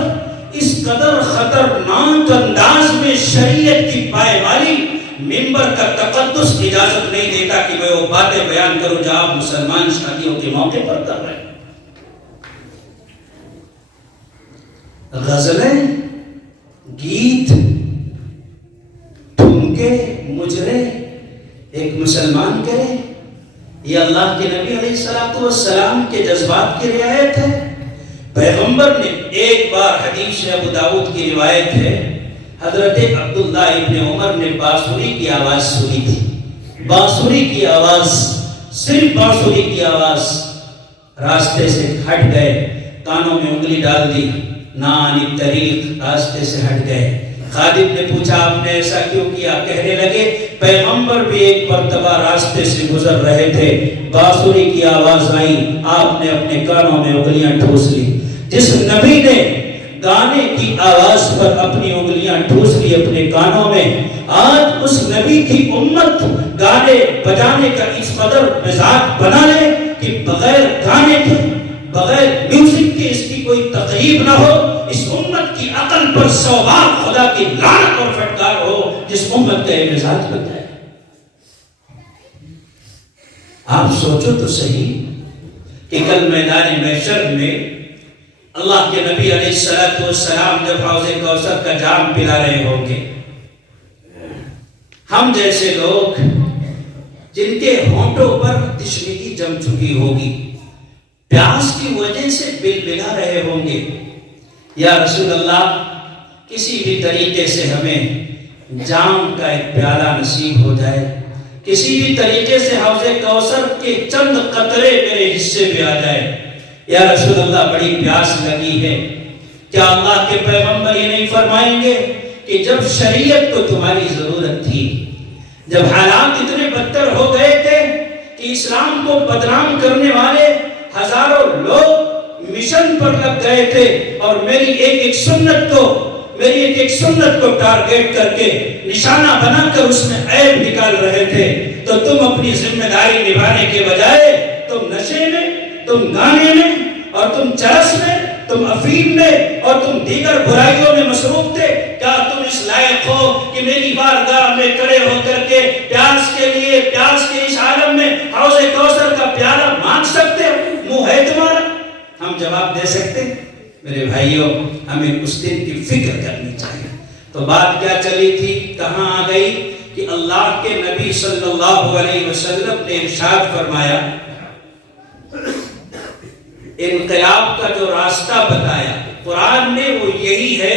اس قدر خطرناک انداز میں شریعت کی پائیوالی، منبر کا تقدس اجازت نہیں دیتا کہ میں وہ باتیں بیان کروں جو آپ مسلمان شادیوں کے موقع پر کر رہے ہیں۔ غزلیں، گیت، ٹھمکے، مجرے ایک مسلمان کرے، یہ اللہ کے نبی علیہ السلام کے جذبات کی رعایت ہے؟ پیغمبر نے ایک بار، حدیث ابو داؤد کی روایت ہے، حضرت عبداللہ ابن عمر نے بانسری کی آواز سنی تھی، بانسری کی آواز، صرف بانسری کی آواز، راستے سے ہٹ گئے، کانوں میں انگلی ڈال دی، نانی طریق، راستے سے ہٹ گئے۔ خادم نے پوچھا آپ نے ایسا کیوں کیا؟ کہنے لگے پیغمبر بھی ایک مرتبہ راستے سے گزر رہے تھے، بانسری کی آواز آئی، آپ نے اپنے کانوں میں انگلیاں ٹھوس لی۔ جس نبی نے گانے کی آواز پر اپنی انگلیاں ٹھوس لی اپنے کانوں میں، آج اس نبی کی امت گانے بجانے کا اس قدر مزاج بنا لے کہ بغیر گانے کے، بغیر میوزک کے اس کی کوئی تقریب نہ ہو۔ اس امت کی عقل پر 100 بار خدا کی لعنت اور پھٹکار ہو جس امت کا یہ مزاج بن جائے۔ آپ سوچو تو صحیح کہ کل میدان محشر میں اللہ کے نبی علیہ السلام جب حوض کوثر کا جام پلا رہے ہوں گے، ہم جیسے لوگ جن کے ہونٹوں پر تشنگی جم چکی ہوگی، پیاس کی وجہ سے بلبلا رہے ہوں گے، یا رسول اللہ کسی بھی طریقے سے ہمیں جام کا ایک پیالہ نصیب ہو جائے، کسی بھی طریقے سے حوض کوثر کے چند قطرے میرے حصے میں آ جائے، یا رسول اللہ بڑی پیاس لگی ہے۔ کیا اللہ کے پیغمبر یہ نہیں فرمائیں گے کہ جب شریعت کو تمہاری ضرورت تھی، جب حالات اتنے بدتر ہو گئے تھے کہ اسلام کو بدنام کرنے والے ہزاروں لوگ مشن پر لگ گئے تھے اور میری ایک ایک سنت کو ٹارگیٹ کر کے نشانہ بنا کر اس میں عیب نکال رہے تھے، تو تم اپنی ذمہ داری نبھانے کے بجائے تم نشے میں، تم گانے میں، اور تم چرس میں، تم افیم میں، اور تم دیگر برائیوں میں مصروف تھے۔ کیا تم اس لائق ہو کہ میری بارگاہ میں کھڑے ہو کر کے پیاس کے لیے، پیاس کے اس عالم میں حوض کوثر کا پیالہ مانگ سکتے ہو؟ منہ ہے تمہارا؟ ہم جواب دے سکتے ہیں؟ میرے بھائیوں، ہمیں اس دن کی فکر کرنی چاہیے۔ تو بات کیا چلی تھی، کہاں آ گئی کہ اللہ کے نبی صلی اللہ علیہ وسلم نے ارشاد فرمایا، انقلاب کا جو راستہ بتایا قرآن نے وہ یہی ہے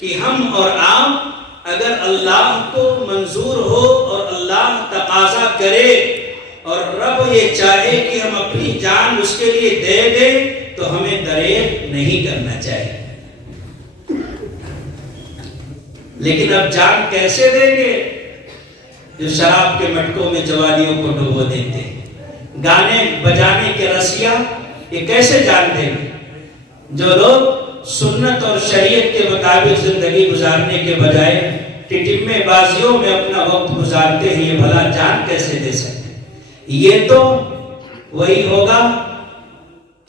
کہ ہم اور آپ اگر اللہ کو منظور ہو اور اللہ تقاضا کرے اور رب یہ چاہے کہ ہم اپنی جان اس کے لیے دے دیں تو ہمیں دریغ نہیں کرنا چاہیے۔ لیکن اب جان کیسے دیں گے؟ جو شراب کے مٹکوں میں جوانیوں کو ڈبو دیتے، گانے بجانے کے رسیا، یہ کیسے جان دیں گے؟ جو لوگ سنت اور شریعت کے مطابق زندگی گزارنے کے بجائے ٹٹمے بازیوں میں اپنا وقت گزارتے ہیں، یہ بھلا جان کیسے دے سکتے؟ یہ تو وہی ہوگا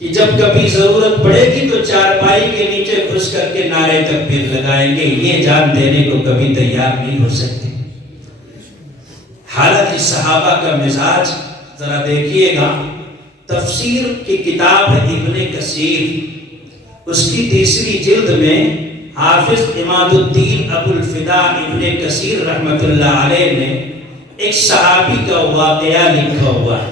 کہ جب کبھی ضرورت پڑے گی تو چارپائی کے نیچے گھس کر کے نعرے تکبیر لگائیں گے، یہ جان دینے کو کبھی تیار نہیں ہو سکتے۔ حالت صحابہ کا مزاج ذرا دیکھیے گا۔ تفسیر کی کتاب ہے ابن کثیر، اس کی 3 جلد میں حافظ عماد الدین ابو الفدا ابن کثیر رحمت اللہ علیہ نے ایک صحابی کا واقعہ لکھا ہوا ہے،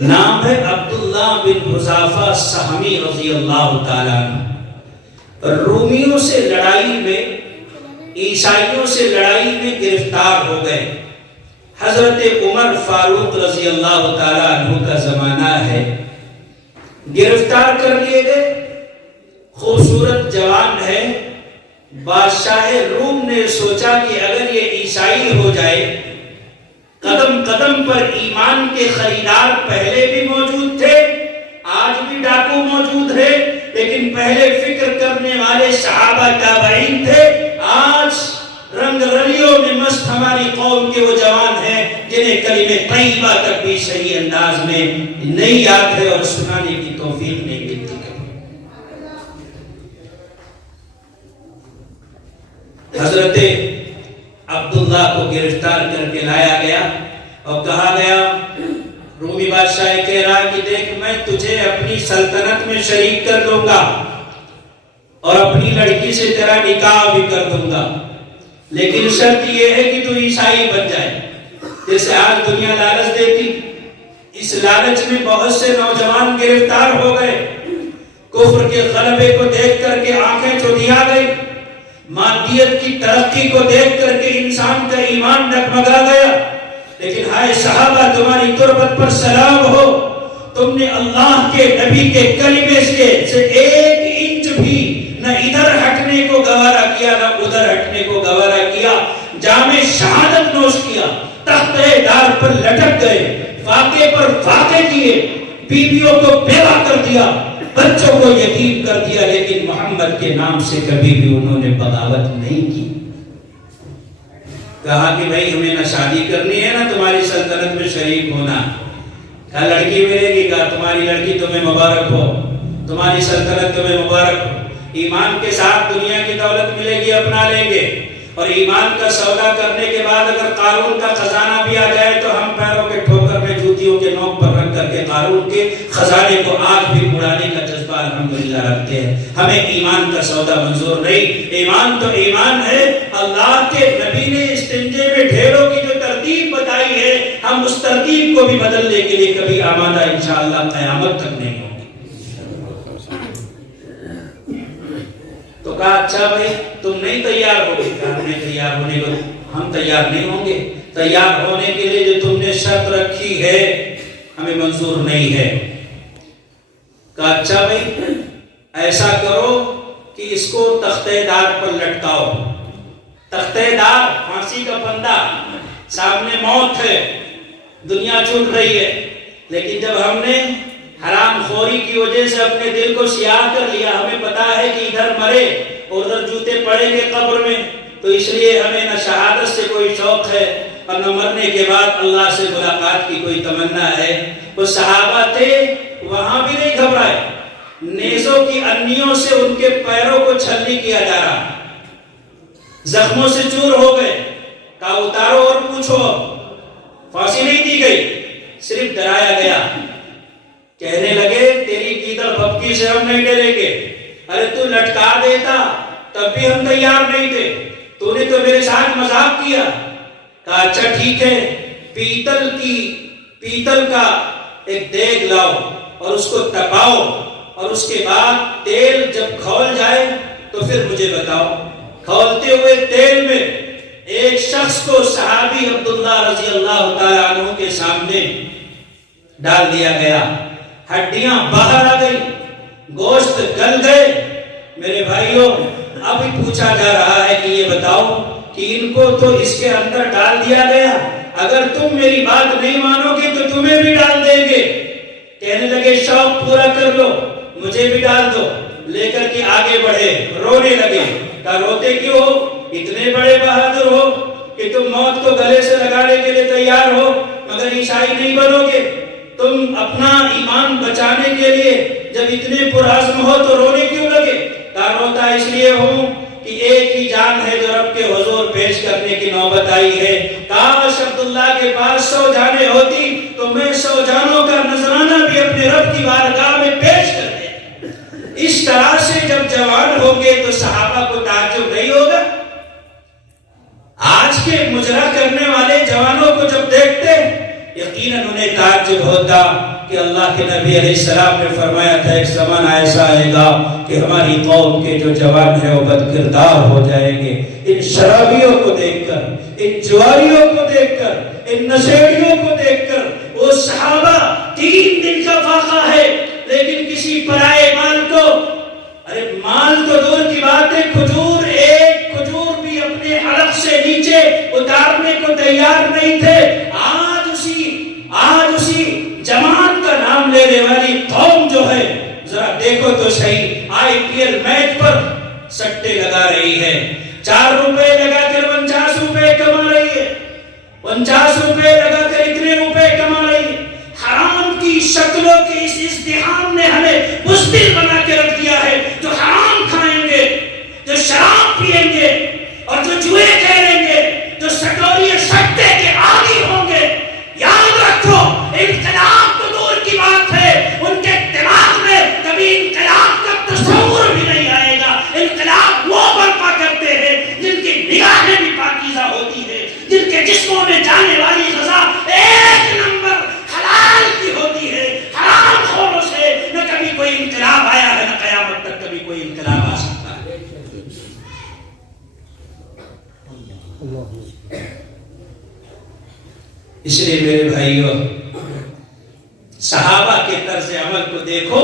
نام ہے عبداللہ بن حذافہ سہمی رضی اللہ تعالیٰ عنہ۔ رومیوں سے لڑائی میں، عیسائیوں سے لڑائی میں گرفتار ہو گئے۔ حضرت عمر فاروق رضی اللہ تعالیٰ عنہ کا زمانہ ہے، گرفتار کر لیے گئے۔ خوبصورت جوان ہے، بادشاہ روم نے سوچا کہ اگر یہ عیسائی ہو جائے، قدم قدم پر ایمان کے خریدار پہلے بھی موجود تھے، آج بھی ڈاکو موجود ہے، لیکن پہلے فکر کرنے والے صحابہ تابعین تھے، آج رنگ رلیوں میں مست ہماری قوم کے وہ جوان ہیں جنہیں کلمہ طیبہ تک بھی صحیح انداز میں نہیں یاد ہے اور سنانے کی توفیق نہیں ملتی۔ حضرت عبداللہ کو گرفتار کر کے لایا گیا اور کہا گیا، رومی بادشاہ کہہ رہا کہ دیکھ میں تجھے اپنی سلطنت میں شریک کر دوں گا اور اپنی لڑکی سے تیرا نکاح بھی کر دوں گا، لیکن شرط یہ ہے کہ تو عیسائی بن جائے۔ جیسے آج دنیا لالچ دیتی، اس لالچ میں بہت سے نوجوان گرفتار ہو گئے، کفر کے غلبے کو دیکھ کر کے آنکھیں چودھیا گئی، مادیت کی ترقی کو دیکھ کر کے انسان کا ایمان ڈگمگا گیا۔ لیکن ہائے صحابہ، تمہاری تربت پر سلام ہو، تم نے اللہ کے نبی کے کلمے سے ایک انچ بھی نہ ادھر ہٹنے کو گوارا کیا نہ ادھر ہٹنے کو گوارا کیا، جام شہادت نوش کیا، تختۂ دار پر لٹک گئے، فاقے پر فاقے کیے، بیویوں کو بیوہ کر دیا، بچوں کو یتیم کر دیا، لیکن محمد کے نام سے کبھی بھی انہوں نے بغاوت نہیں کی۔ کہا کہ بھائی ہمیں نہ شادی کرنی ہے نہ تمہاری سلطنت میں شریک ہونا، کہا لڑکی ملے گی، کہا تمہاری لڑکی تمہیں مبارک ہو، تمہاری سلطنت تمہیں مبارک ہو، ایمان کے ساتھ دنیا کی دولت ملے گی اپنا لیں گے، اور ایمان کا سودا کرنے کے بعد اگر قارون کا خزانہ بھی آ جائے تو ہم پیروں کے ٹھوکر میں جوتیوں کے نوک پر رکھ کر کے قارون کے خزانے کو آج بھی اڑانے کا جذبہ الحمدللہ رکھتے ہیں۔ ہمیں ایمان کا سودا منظور نہیں، ایمان تو ایمان ہے۔ اللہ کے نبی نے استنجے میں ڈھیروں کی جو ترتیب بتائی ہے، ہم اس ترتیب کو بھی بدلنے کے لیے کبھی آمادہ انشاءاللہ قیامت تک نہیں ہوں۔ تو کہا اچھا بھائی تم نہیں تیار ہو گے، کہا ہمیں تیار ہونے کو ہم تیار نہیں ہوں گے، تیار ہونے کے لیے جو تم نے شرط رکھی ہے ہمیں منظور نہیں ہے۔ کہا اچھا بھائی ایسا کرو کہ اس کو تختۂ دار پر لٹکاؤ، تختۂ دار پھانسی کا پھندا، سامنے موت ہے، دنیا چھوٹ رہی ہے، لیکن جب ہم نے حرام خوری کی وجہ سے اپنے دل کو سیاہ کر لیا، ہمیں پتا ہے کہ ادھر مرے اور ادھر جوتے پڑیں گے قبر میں، تو اس لیے ہمیں نہ شہادت سے کوئی شوق ہے اور نہ مرنے کے بعد اللہ سے ملاقات کی کوئی تمنا ہے۔ وہ صحابہ تھے، وہاں بھی نہیں گھبرائے، نیزوں کی انیوں سے ان کے پیروں کو چھلنی کیا جا رہا، زخموں سے چور ہو گئے، کہا اتارو اور پوچھو، پھانسی نہیں دی گئی، صرف ڈرایا گیا۔ کہنے لگے تیری گیدڑ بھپکی سے ہم نہیں ڈریں گے، ارے تو لٹکا دیتا تب بھی ہم تیار نہیں تھے، تو نے تو میرے ساتھ مذاق کیا۔ کہا اچھا ٹھیک ہے، پیتل کا ایک دیگ لاؤ اور اس کو تپاؤ، اور اس کے بعد تیل جب کھول جائے تو پھر مجھے بتاؤ۔ کھولتے ہوئے تیل میں ایک شخص کو صحابی عبداللہ رضی اللہ تعالیٰ عنہ کے سامنے ڈال دیا گیا، ہڈیاں باہر آ گئی، گوشت گل گئے۔ میرے بھائیوں اب پوچھا جا رہا ہے کہ یہ بتاؤ کہ ان کو تو اس کے اندر ڈال دیا گیا، اگر تم میری بات نہیں مانو گے تو تمہیں بھی ڈال دیں گے۔ کہنے لگے شوق پورا کر لو، مجھے بھی ڈال دو، لے کر کے آگے بڑھے، رونے لگے۔ کہا روتے کیوں ہو؟ اتنے بڑے بہادر ہو کہ تم موت کو گلے سے لگانے کے لیے تیار ہو مگر عیسائی نہیں بنو گے؟ تم اپنا ایمان بچانے کے لیے جب اتنے پرعزم ہو تو رونے کیوں لگے؟ کہا روتا اس لیے ہوں کہ ایک ہی جان ہے جو رب کے حضور پیش کرنے کی نوبت آئی ہے۔ کاش عبداللہ کے پاس 100 جانیں ہوتی تو میں 100 جانوں کا نذرانہ بھی اپنے رب کی بارگاہ میں پیش کر دیتا۔ اس طرح سے جب جوان ہوں گے تو صحابہ کو تعجب نہیں ہوگا؟ آج کے مجرا کرنے والے جوانوں کو جب دیکھتے یقیناً انہیں تعجب ہوتا کہ اللہ کے نبی علیہ السلام نے فرمایا تھا ایک زمانہ ایسا آئے گا کہ ہماری قوم کے جو جوان ہیں وہ بد کردار ہو جائیں گے۔ ان شرابیوں کو دیکھ کر، ان جواریوں کو دیکھ کر، ان نشیڑیوں کو دیکھ کر وہ صحابہ 3 دن کا فاقہ ہے، لیکن کسی پرائے مال کو، ارے مال تو دور کی بات ہے، ایک کھجور بھی اپنے حلق سے نیچے اتارنے کو تیار نہیں تھے۔ آج اسی جماعت کا نام لینے والی قوم جو ہے، ذرا دیکھو تو صحیح، IPL میچ پر سٹے لگا رہی ہے، 4 روپے لگا کر 49 روپے کما رہی ہے، 50 روپے لگا کر اتنے روپے کما رہی ہے۔ حرام کی شکلوں کے اس ازدحام نے ہمیں بزدل بنا کے رکھ دیا ہے۔ جو حرام کھائیں گے، جو شراب پیئیں گے اور جو اس لیے میرے بھائیوں، صحابہ کے طرز عمل کو دیکھو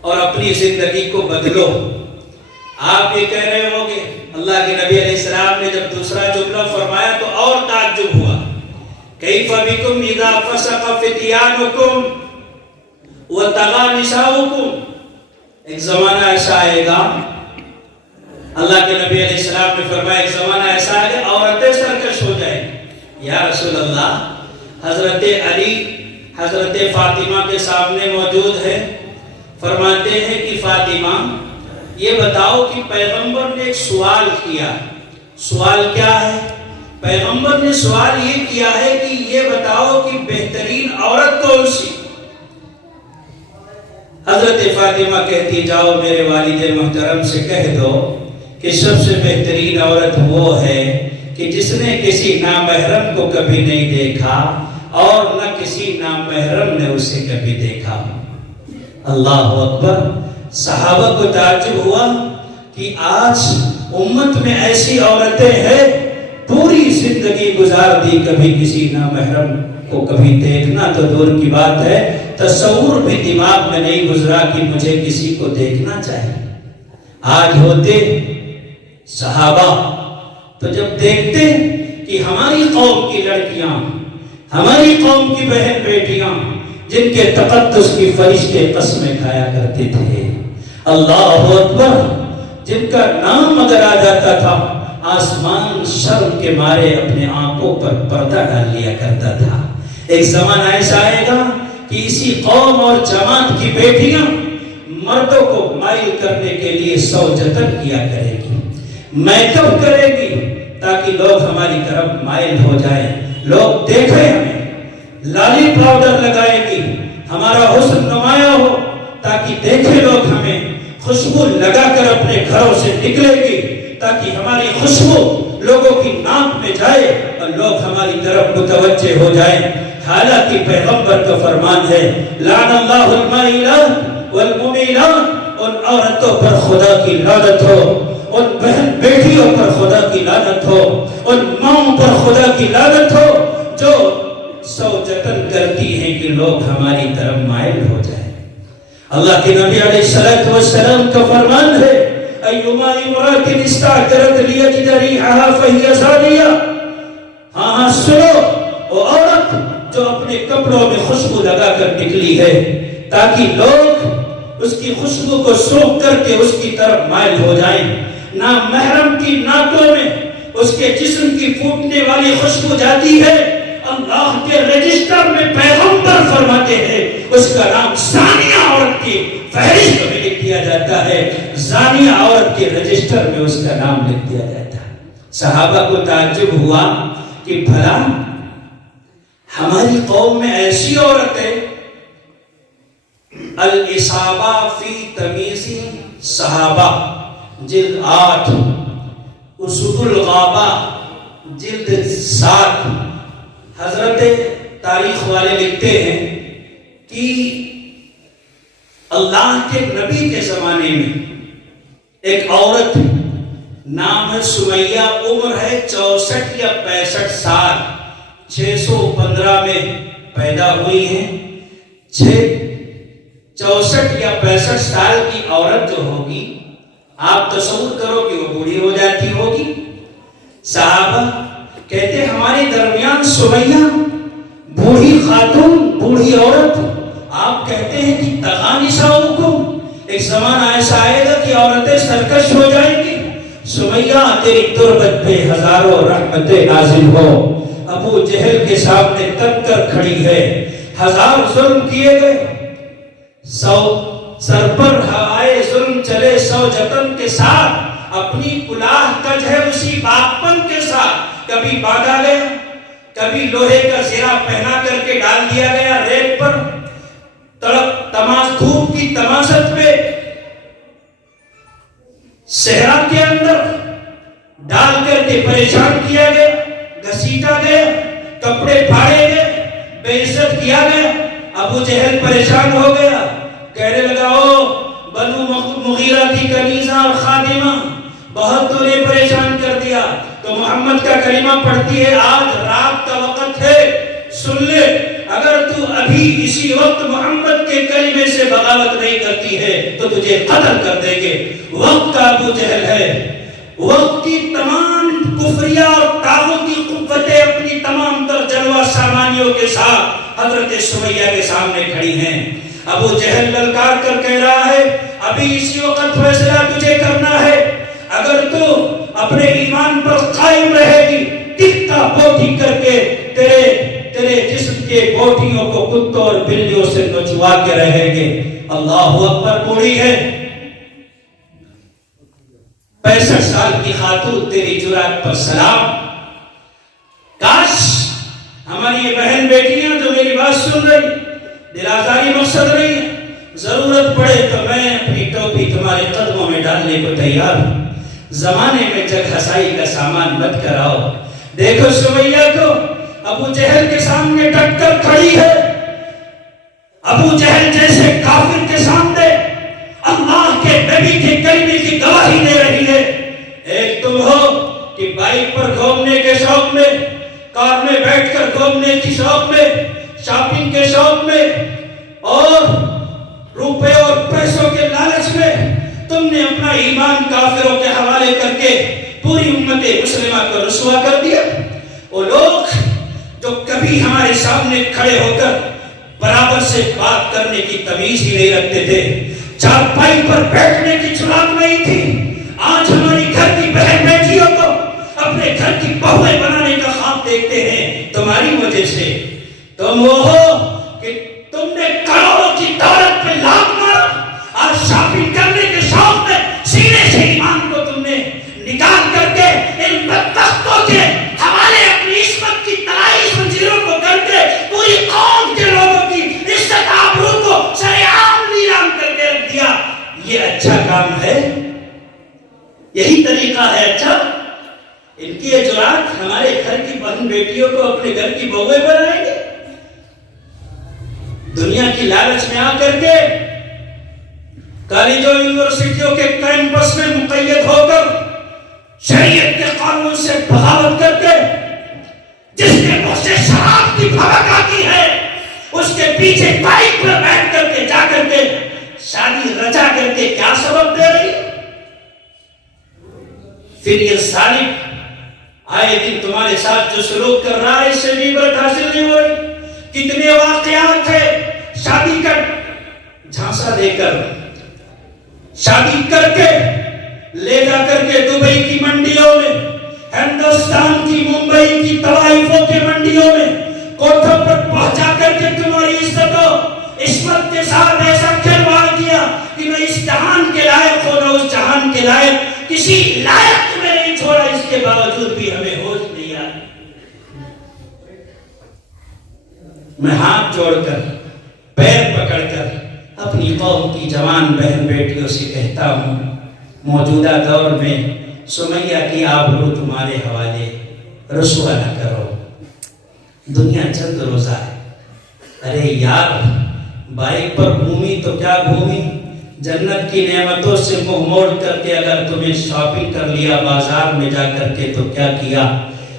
اور اپنی زندگی کو بدلو۔ آپ یہ کہہ رہے ہو کہ اللہ کے نبی علیہ السلام نے جب دوسرا جملہ فرمایا تو اور تعجب ہوا، کیف بکم اذا فسق فتیانکم وطغى نساؤکم۔ ایک زمانہ ایسا آئے گا، اللہ کے نبی علیہ السلام نے فرمایا ایک زمانہ ایسا آئے گا عورتیں سرکش ہو جائیں۔ یا رسول اللہ، حضرت علی حضرت فاطمہ کے سامنے موجود ہے، فرماتے ہیں کہ فاطمہ یہ بتاؤ کہ پیغمبر نے ایک سوال کیا، سوال کیا ہے؟ پیغمبر نے سوال یہ کیا ہے کہ یہ بتاؤ کہ بہترین عورت کون سی؟ حضرت فاطمہ کہتی جاؤ میرے والد محترم سے کہہ دو کہ سب سے بہترین عورت وہ ہے کہ جس نے کسی نامحرم کو کبھی نہیں دیکھا اور نہ کسی نامحرم نے اسے کبھی دیکھا۔ اللہ اکبر! صحابہ کو تعجب ہوا کہ آج امت میں ایسی عورتیں ہیں پوری زندگی گزار دی، کبھی کسی نامحرم کو کبھی دیکھنا تو دور کی بات ہے، تصور بھی دماغ میں نہیں گزرا کہ مجھے کسی کو دیکھنا چاہیے۔ آج ہوتے صحابہ تو جب دیکھتے کہ ہماری قوم کی لڑکیاں، ہماری قوم کی بہن بیٹیاں جن کے تقدس کی فرشتے قسمیں کھایا کرتے تھے، اللہ اکبر، جن کا نام اگر آ جاتا تھا آسمان شرم کے مارے اپنے آنکھوں پر پردہ ڈال لیا کرتا تھا، ایک زمانہ ایسا آئے گا کہ اسی قوم اور جماعت کی بیٹیاں مردوں کو مائل کرنے کے لیے سو جتن کیا کرے گی، میک اپ کرے گی تاکہ لوگ ہماری طرف مائل ہو جائیں، لوگ دیکھیں ہمیں، لالی پاؤڈر لگائے گی، ہمارا حسن نمایاں ہو تاکہ دیکھیں لوگ ہمیں، خوشبو لگا کر اپنے گھروں سے نکلے گی تاکہ ہماری خوشبو لوگوں کی ناک میں جائے اور لوگ ہماری طرف متوجہ ہو جائیں۔ حالانکہ پیغمبر کا فرمان ہے لعن اللہ المائلات والممیلات، ان عورتوں پر خدا کی لعنت ہو، ان بہن بیٹیوں پر خدا کی لعنت ہو، ان ماؤں پر خدا کی لعنت ہو جو سو جتن کرتی ہیں کہ لوگ ہماری طرف مائل ہو جائیں۔ اللہ کے نبی علیہ السلام کا فرمان ہے ایما امرأۃ استعطرت لیجد ریحها فہی زانیہ۔ ہاں سنو، وہ عورت جو اپنے کپڑوں میں خوشبو لگا کر نکلی ہے تاکہ لوگ اس کی خوشبو کو سونگھ کر کے اس کی طرف مائل ہو جائیں، نامحرم کی ناکوں میں اس کے جسم کی پھوٹنے والی خوشبو جاتی ہے، اللہ کے رجسٹر میں پیغمبر فرماتے ہیں اس کا نام زانیہ عورت کی فہرست میں لکھ دیا جاتا ہے، زانیہ عورت کے رجسٹر میں اس کا نام لکھ دیا جاتا ہے۔ صحابہ کو تعجب ہوا کہ بھلا ہماری قوم میں ایسی عورتیں، الاصابہ فی تمیز صحابہ جلد 8، اسود الغابہ جلد 7، حضرت تاریخ والے لکھتے ہیں کہ اللہ کے نبی کے زمانے میں ایک عورت نام ہے سمیہ، عمر ہے 64 یا 65 سال، 615 میں پیدا ہوئی ہیں۔ 64 یا 65 سال کی عورت جو ہوگی آپ تصور کرو کہ وہ بوڑھی ہو جاتی ہوگی۔ صحابہ کہتے ہمارے درمیان سمیہ بوڑھی خاتون، بوڑھی عورت، آپ کہتے ہیں کہ طغى نساؤکم، ایک زمانہ ایسا آئے گا کہ عورتیں سرکش ہو جائیں گی۔ سمیہ تیری تربت پہ ہزاروں رحمتیں نازل ہو، ابو جہل کے سامنے تن کر کھڑی ہے، 1000 ظلم کیے گئے، 100 سر پر ہوائے ظلم چلے 100 جتن کے ساتھ، اپنی کلاه کج ہے اسی باغپن کے ساتھ، کبھی باندھا گیا، کبھی لوہے کا زرہ پہنا کر کے ڈال دیا گیا ریت پر، دھوپ کی تماست پہ صحرا کے اندر ڈال کر کے پریشان کیا گیا، گھسیٹا گیا، کپڑے پھاڑے گئے، بے عزت کیا گیا۔ ابو جہل پریشان ہو گیا، کہنے لگا او بنو مغیرہ کی کنیزہ اور خادمہ، بہت تو نے پریشان کر دیا، تو محمد کا کلمہ پڑھتی ہے، آج رات کا وقت ہے، سن لے، اگر تو ابھی اسی وقت محمد کے کلمے سے بغاوت نہیں کرتی ہے تو تجھے قتل کر دیں گے۔ وقت کا ابو جہل ہے، وقت کی تمام کفریہ اور طاغوتی قوتیں اپنی تمام تر جلوہ سامانیوں کے ساتھ حضرت سمیہ کے سامنے کھڑی ہیں۔ ابو جہل للکار کر کہہ رہا ہے، ابھی اسی وقت فیصلہ تجھے کرنا ہے، اگر تو اپنے ایمان پر قائم رہے گی، ٹکتا بوٹی کر کے تیرے جسم کے بوٹیوں کو کتوں اور بلیوں سے نچوا کے رہیں گے۔ اللہ اکبر بوڑھی ہے، 65 سال کی خاتون، تیری جرات پر سلام۔ کاش ہماری یہ بہن بیٹیاں جو میری بات سن رہی، دل آزاری مقصد نہیں ہے، ضرورت پڑے تو میں اپنی ٹوپی تمہارے قدموں میں ڈالنے کو تیار ہوں۔ زمانے میں جگ ہسائی کا سامان مت کراؤ۔ دیکھو سمیہ کو ابو جہل کے سامنے ڈٹ کر کھڑی ہے، ابو جہل جیسے کافر کے سامنے اللہ کے نبی کے کلمے کی گواہی دے رہی ہے۔ ایک تم ہو کہ بائک پر گھومنے کے شوق میں، کار میں بیٹھ کر گھومنے کی شوق میں، شاپنگ کے شوق میں اور روپے اور پیسوں کے لالچ میں تم نے اپنا ایمان کافروں کے حوالے کر کے پوری امت مسلمہ کو رسوا کر دیا۔ وہ لوگ جو کبھی ہمارے سامنے کھڑے ہو کر برابر سے بات کرنے کی تمیز ہی نہیں رکھتے تھے، چارپائی پر بیٹھنے کی جرات نہیں تھی، آج ہماری گھر کی بہن بیٹیوں کو اپنے گھر کی بہویں بنانے کا خواب دیکھتے ہیں تمہاری وجہ سے۔ تم وہ ہو کہ تم نے کروڑوں کی دولت پہ لاکھ مارا، آج شاپنگ کرنے کے شوق میں سینے سے ایمان کو تم نے نکال کر کے ان بدبختوں کے حوالے اپنی عصمت کی تلائی زنجیروں کو کر کے پوری قوم کے لوگوں کی عزت آبرو کو سرعام نیلام کر کے رکھ دیا۔ یہ اچھا کام ہے؟ یہی طریقہ ہے اچھا؟ ان کی یہ جرات ہمارے گھر کی بہن بیٹیوں کو اپنے گھر کی بہویں بنائیں گے؟ دنیا کی لالچ میں آ کر کے کالجوں یونیورسٹیوں کے کیمپس میں مقید ہو کر شریعت کے قانون سے بغاوت کر کے جس کے منہ سے شراب کی بھڑک آتی ہے اس کے پیچھے بائک پر بیٹھ کر کے جا کر کے شادی رچا کر کے کیا سبب دے رہی؟ پھر یہ ظالم آئے دن تمہارے ساتھ جو سلوک کر رہا ہے اس سے عبرت حاصل نہیں ہو رہی؟ کتنے واقعات ہیں شادی کا جھانسا دے کر، شادی کر کے لے جا کر کے دبئی کی منڈیوں میں، ہندوستان کی ممبئی کی طوائفوں کے منڈیوں میں کوٹھوں پر پہنچا کر کے تمہاری عزت و عصمت کے ساتھ ایسا کھلواڑ کیا کہ نہ اس جہان کے لائق ہو نہ اس جہان کے لائق، کسی لائق میں نہیں چھوڑا، اس کے باوجود بھی ہمیں ہوش نہیں آئی۔ میں ہاتھ جوڑ کر پیر پکڑ کر اپنی قوم کی جوان بہن بیٹیوں سے کہتا ہوں، موجودہ دور میں سمیہ کی آبرو تمہارے حوالے رسوا نہ کرو۔ دنیا چند روزہ ہے، ارے یار بائک پر گھومی تو کیا گھومی، جنت کی نعمتوں سے منہ موڑ کر کے اگر تمہیں شاپنگ کر لیا بازار میں جا کر کے تو کیا کیا؟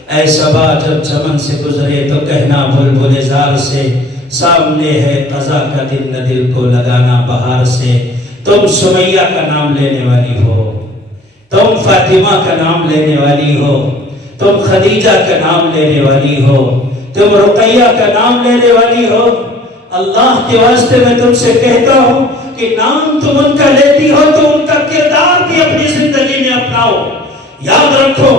اے صبا جب چمن سے گزرے تو کہنا بلبل زار سے، سامنے ہے قضا کا دن نہ دل کو لگانا بہار سے۔ تم سمیہ کا نام لینے والی ہو، تم فاطمہ کا نام لینے والی ہو، تم خدیجہ کا نام لینے والی ہو، تم رقیہ کا نام لینے والی ہو۔ اللہ کے واسطے میں تم سے کہتا ہوں کہ نام تم ان کا لیتی ہو تو ان کا کردار بھی اپنی زندگی میں اپناؤ۔ یاد رکھو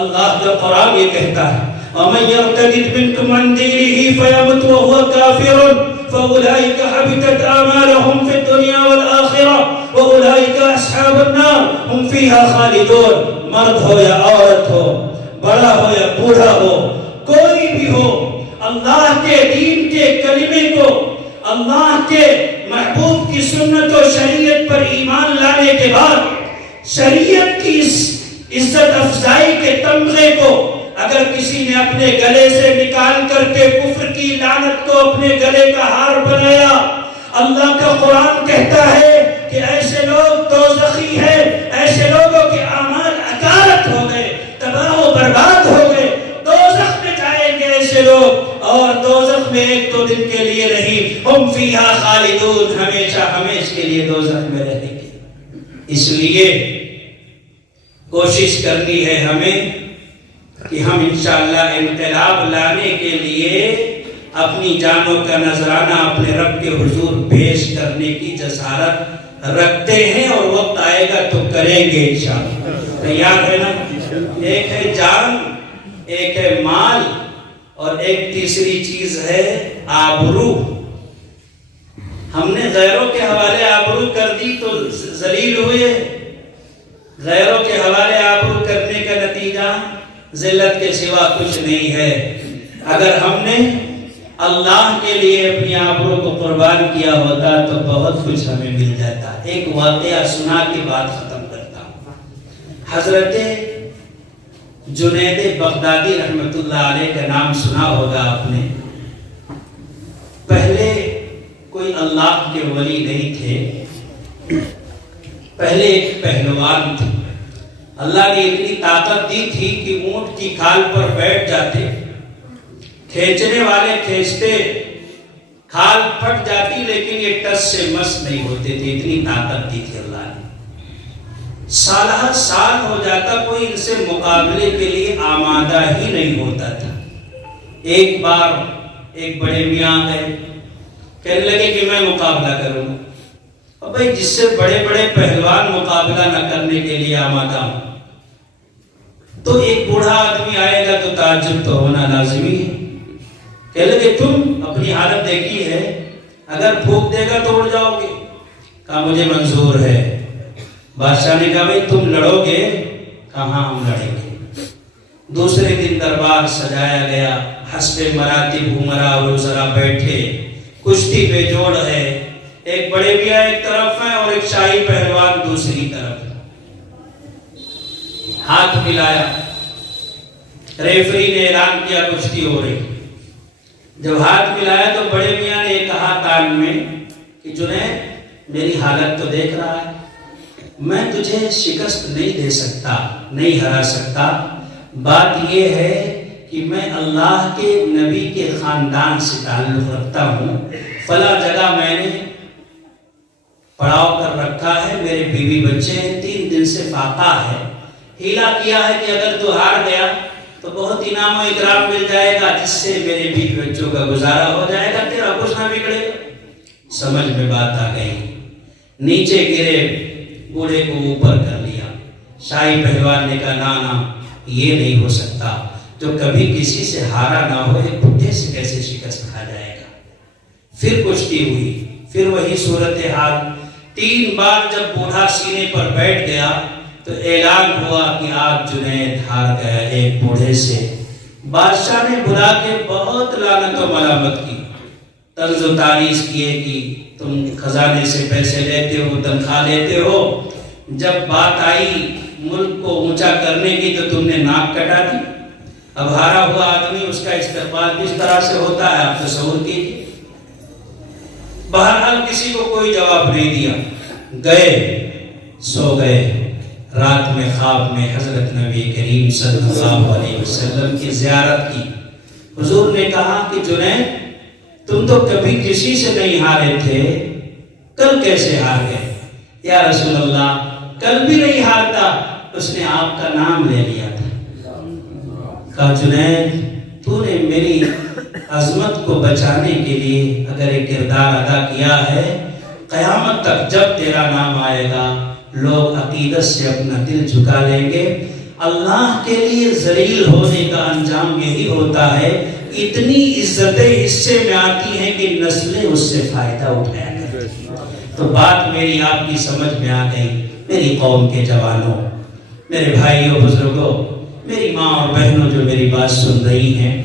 اللہ کا قرآن یہ کہتا ہے وَمَنْ يَرْتَدِدْ مِنْكُمْ عَنْ دِينِهِ فَيَمُتْ وَهُوَ كَافِرٌ فَأُولَئِكَ حَبِطَتْ أَعْمَالُهُمْ فِي الدُّنْيَا وَالْآخِرَةِ وَأُولَئِكَ أَصْحَابُ النَّارِ هُمْ فِيهَا خَالِدُونَ۔ مرد ہو یا عورت ہو، بڑا ہو یا بوڑھا ہو، کوئی بھی ہو، اللہ کے دین کے کلمے کو، اللہ کے محبوب کی سنت و شریعت پر ایمان لانے کے بعد شریعت کی عزت افزائی کے تمغے کو اگر کسی نے اپنے گلے سے نکال کر کے کفر کی لعنت کو اپنے گلے کا ہار بنایا، اللہ کا قرآن کہتا ہے کہ ایسے لوگ دوزخی ہیں، ایسے لوگوں کے اعمال اکارت ہو گئے، تباہ و فیہا خالدون، ہمیشہ ہمیشہ کے لیے دوزخ میں رہیں گے۔ اس لیے کوشش کرنی ہے ہمیں کہ ہم انشاءاللہ انقلاب لانے کے لیے اپنی جانوں کا نذرانہ اپنے رب کے حضور پیش کرنے کی جسارت رکھتے ہیں، اور وقت آئے گا تو کریں گے انشاءاللہ۔ تیار ہے نا؟ ایک ہے جان، ایک ہے مال، اور ایک تیسری چیز ہے آبرو۔ ہم نے غیروں کے حوالے آبرو کر دی تو ذلیل ہوئے۔ غیروں کے حوالے آبرو کرنے کا نتیجہ ذلت کے سوا کچھ نہیں ہے۔ اگر ہم نے اللہ کے لیے اپنی آبرو کو قربان کیا ہوتا تو بہت کچھ ہمیں مل جاتا۔ ایک واقعہ سنا کے بعد ختم کرتا ہوں۔ حضرت جنید بغدادی رحمت اللہ علیہ کا نام سنا ہوگا آپ نے۔ پہلے کوئی اللہ کے ولی نہیں تھے، پہلے ایک پہلوان تھے۔ اللہ نے اتنی طاقت دی تھی کہ اونٹ کی کھال پر بیٹھ جاتے، کھینچنے والے کھینچتے، کھال پھٹ جاتی لیکن یہ ٹس سے مس نہیں ہوتے تھے، اتنی طاقت دی تھی اللہ نے۔ سالہ سال ہو جاتا، کوئی ان سے مقابلے کے لیے آمادہ ہی نہیں ہوتا تھا۔ ایک بار ایک بڑے میاں گئے، کہنے لگے کہ میں مقابلہ کروں گا۔ اور بھائی جس سے بڑے بڑے پہلوان مقابلہ نہ کرنے کے لیے آمادہ ہوں تو ایک بوڑھا آدمی آئے گا تو تعجب تو ہونا لازمی ہے۔ کہنے لگے تم اپنی حالت دیکھی ہے، اگر پھونک دے گا تو اڑ جاؤ گے۔ کہا مجھے منظور ہے۔ بادشاہ نے کہا بھائی تم لڑو گے؟ کہاں ہم لڑیں گے۔ دوسرے دن دربار سجایا گیا، حسب مراتب امرا اور وزرا بیٹھے، کشتی پہ جوڑ ہے، ایک بڑے میاں ایک طرف ہے اور ایک شاہی پہلوان دوسری طرف ہے۔ ہاتھ ملایا، ریفری نے اعلان کیا کشتی ہو رہی۔ جب ہاتھ ملایا تو بڑے میاں نے کہا کان میں کہ جنید میری حالت تو دیکھ رہا ہے، میں تجھے شکست نہیں دے سکتا، نہیں ہرا سکتا۔ بات یہ ہے کہ میں اللہ کے نبی کے خاندان سے تعلق رکھتا ہوں، فلاں جگہ میں نے پڑاؤ کر رکھا ہے، میرے بیوی بچے ہیں، 3 دن سے فاقہ ہے۔ ہیلا کیا ہے کہ اگر تو ہار گیا تو بہت انعام و اکرام مل جائے گا جس سے میرے بیوی بچوں کا گزارا ہو جائے گا، تیرا کچھ نہ بگڑے گا۔ سمجھ میں بات آ گئی، نیچے گرے، بوڑھے کو اوپر کر لیا۔ شاہی پہلوان نے کہا نا یہ نہیں ہو سکتا، جو کبھی کسی سے ہارا نہ ہو ایک بڈھے سے کیسے شکست کھا جائے گا۔ پھر کشتی ہوئی، پھر وہی صورتحال۔ 3 بار جب بوڑھا سینے پر بیٹھ گیا تو اعلان ہوا کہ آج جنید ہار گیا ایک بوڑھے سے۔ بادشاہ نے بلا کے بہت لعنت و ملامت کی، طنز و تعریض کیے کہ تم خزانے سے پیسے لیتے ہو، تنخواہ لیتے ہو، جب بات آئی ملک کو اونچا کرنے کی تو تم نے ناک کٹا دی۔ اب ہارا ہوا آدمی اس کا استقبال کس طرح سے ہوتا ہے آپ تصور کیجیے۔ بہرحال کسی کو کوئی جواب نہیں دیا، گئے سو گئے۔ رات میں خواب میں حضرت نبی کریم صلی اللہ علیہ وسلم کی زیارت کی۔ حضور نے کہا کہ جنید تم تو کبھی کسی سے نہیں ہارے تھے، کل کیسے ہار گئے؟ یا رسول اللہ کل بھی نہیں ہارتا، اس نے آپ کا نام لے لیا تھا۔ کہا جنید تو نے میری عظمت کو بچانے کے لیے اگر ایک کردار ادا کیا ہے، قیامت تک جب تیرا نام آئے گا لوگ عقیدت سے اپنا دل جھکا لیں گے۔ اللہ کے لیے ذلیل ہونے کا انجام یہی ہوتا ہے، اتنی عزتیں حصے میں آتی ہیں کہ نسلیں اس سے فائدہ اٹھایا کرتی ہیں۔ تو بات میری آپ کی سمجھ میں آ گئی۔ میری قوم کے جوانوں، میرے بھائیوں، بزرگوں، میری ماں اور بہنوں جو میری بات سن رہی ہیں،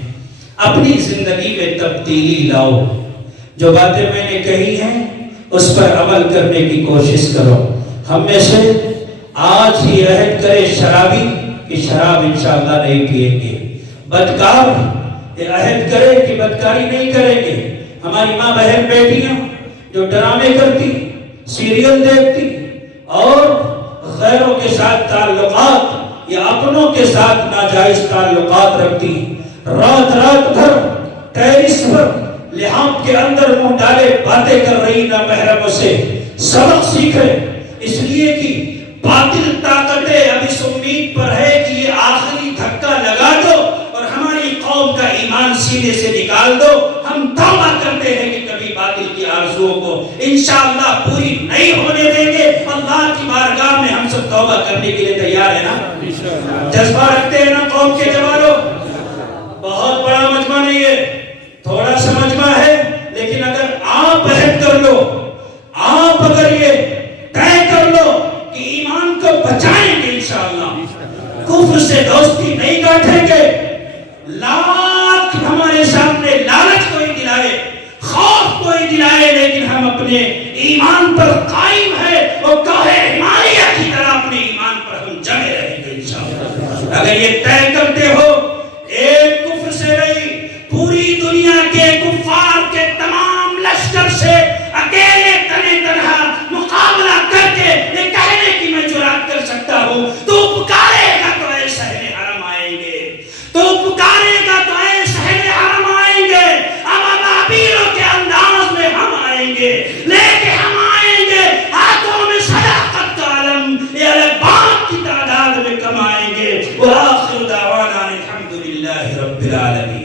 اپنی زندگی میں تبدیلی لاؤ۔ جو باتیں میں نے کہی ہیں اس پر عمل کرنے کی کوشش کرو۔ ہم میں سے آج ہی عہد کرے شرابی کہ شراب انشاءاللہ نہیں پیئیں گے، بدکار یہ عہد کرے کہ بدکاری نہیں کریں گے۔ ہماری ماں بہن بیٹیاں جو ڈرامے کرتی، سیریل دیکھتی اور غیروں کے ساتھ تعلقات یا اپنوں کے ساتھ ناجائز تعلقات رکھتی، رات رات بھر ٹیرس پر لحاف کے اندر منہ ڈالے باتیں کر رہی نامحرموں سے سبق سیکھے، اس لیے کہ باطل طاقتیں اب اس امید پر ہے کہ یہ آخری دھکا لگا دو اور ہماری قوم کا ایمان سینے سے نکال دو۔ ہم توبہ کرتے ہیں کہ کبھی باطل کی آرزوؤں کو انشاءاللہ پوری نہیں ہونے دیں گے۔ اللہ کی بارگاہ میں ہم سب توبہ کرنے کے لیے تیار ہیں نا؟ جذبہ رکھتے ہیں نا قوم کے جوانوں؟ بہت بڑا مجمع نہیں ہے، تھوڑا سا مجمع ہے، لیکن اگر آپ عہد کر لو، آپ اگر یہ طے کر لو کہ ایمان کو بچائیں گے انشاءاللہ، کفر سے دوستی نہیں گاٹھیں گے، لاکھ ہمارے سامنے لالچ کوئی دلائے، خوف کوئی دلائے، لیکن ہم اپنے ایمان پر قائم ہے اور کہے ہمالیہ کی طرح اپنے ایمان پر ہم جمے رہیں گے انشاءاللہ۔ اگر یہ طے کرتے ہو، ایک کفر سے نہیں، پوری دنیا کے کفار کے تمام لشکر سے اکیلے تنے تنہا مقابلہ کر کے یہ کہنے کی میں جرات کر سکتا ہوں، تو پکارے گا تو اے شہر حرم آئیں گے، تو پکارے گا تو اے شہر حرم آئیں گے، اب ابابیلوں کے انداز میں ہم آئیں گے، لے کے ہم آئیں گے ہاتھوں میں صداقت کا علم، یہ الباب کی تعداد میں کم آئیں گے۔ وآخر دعوانا الحمدللہ رب العالمین۔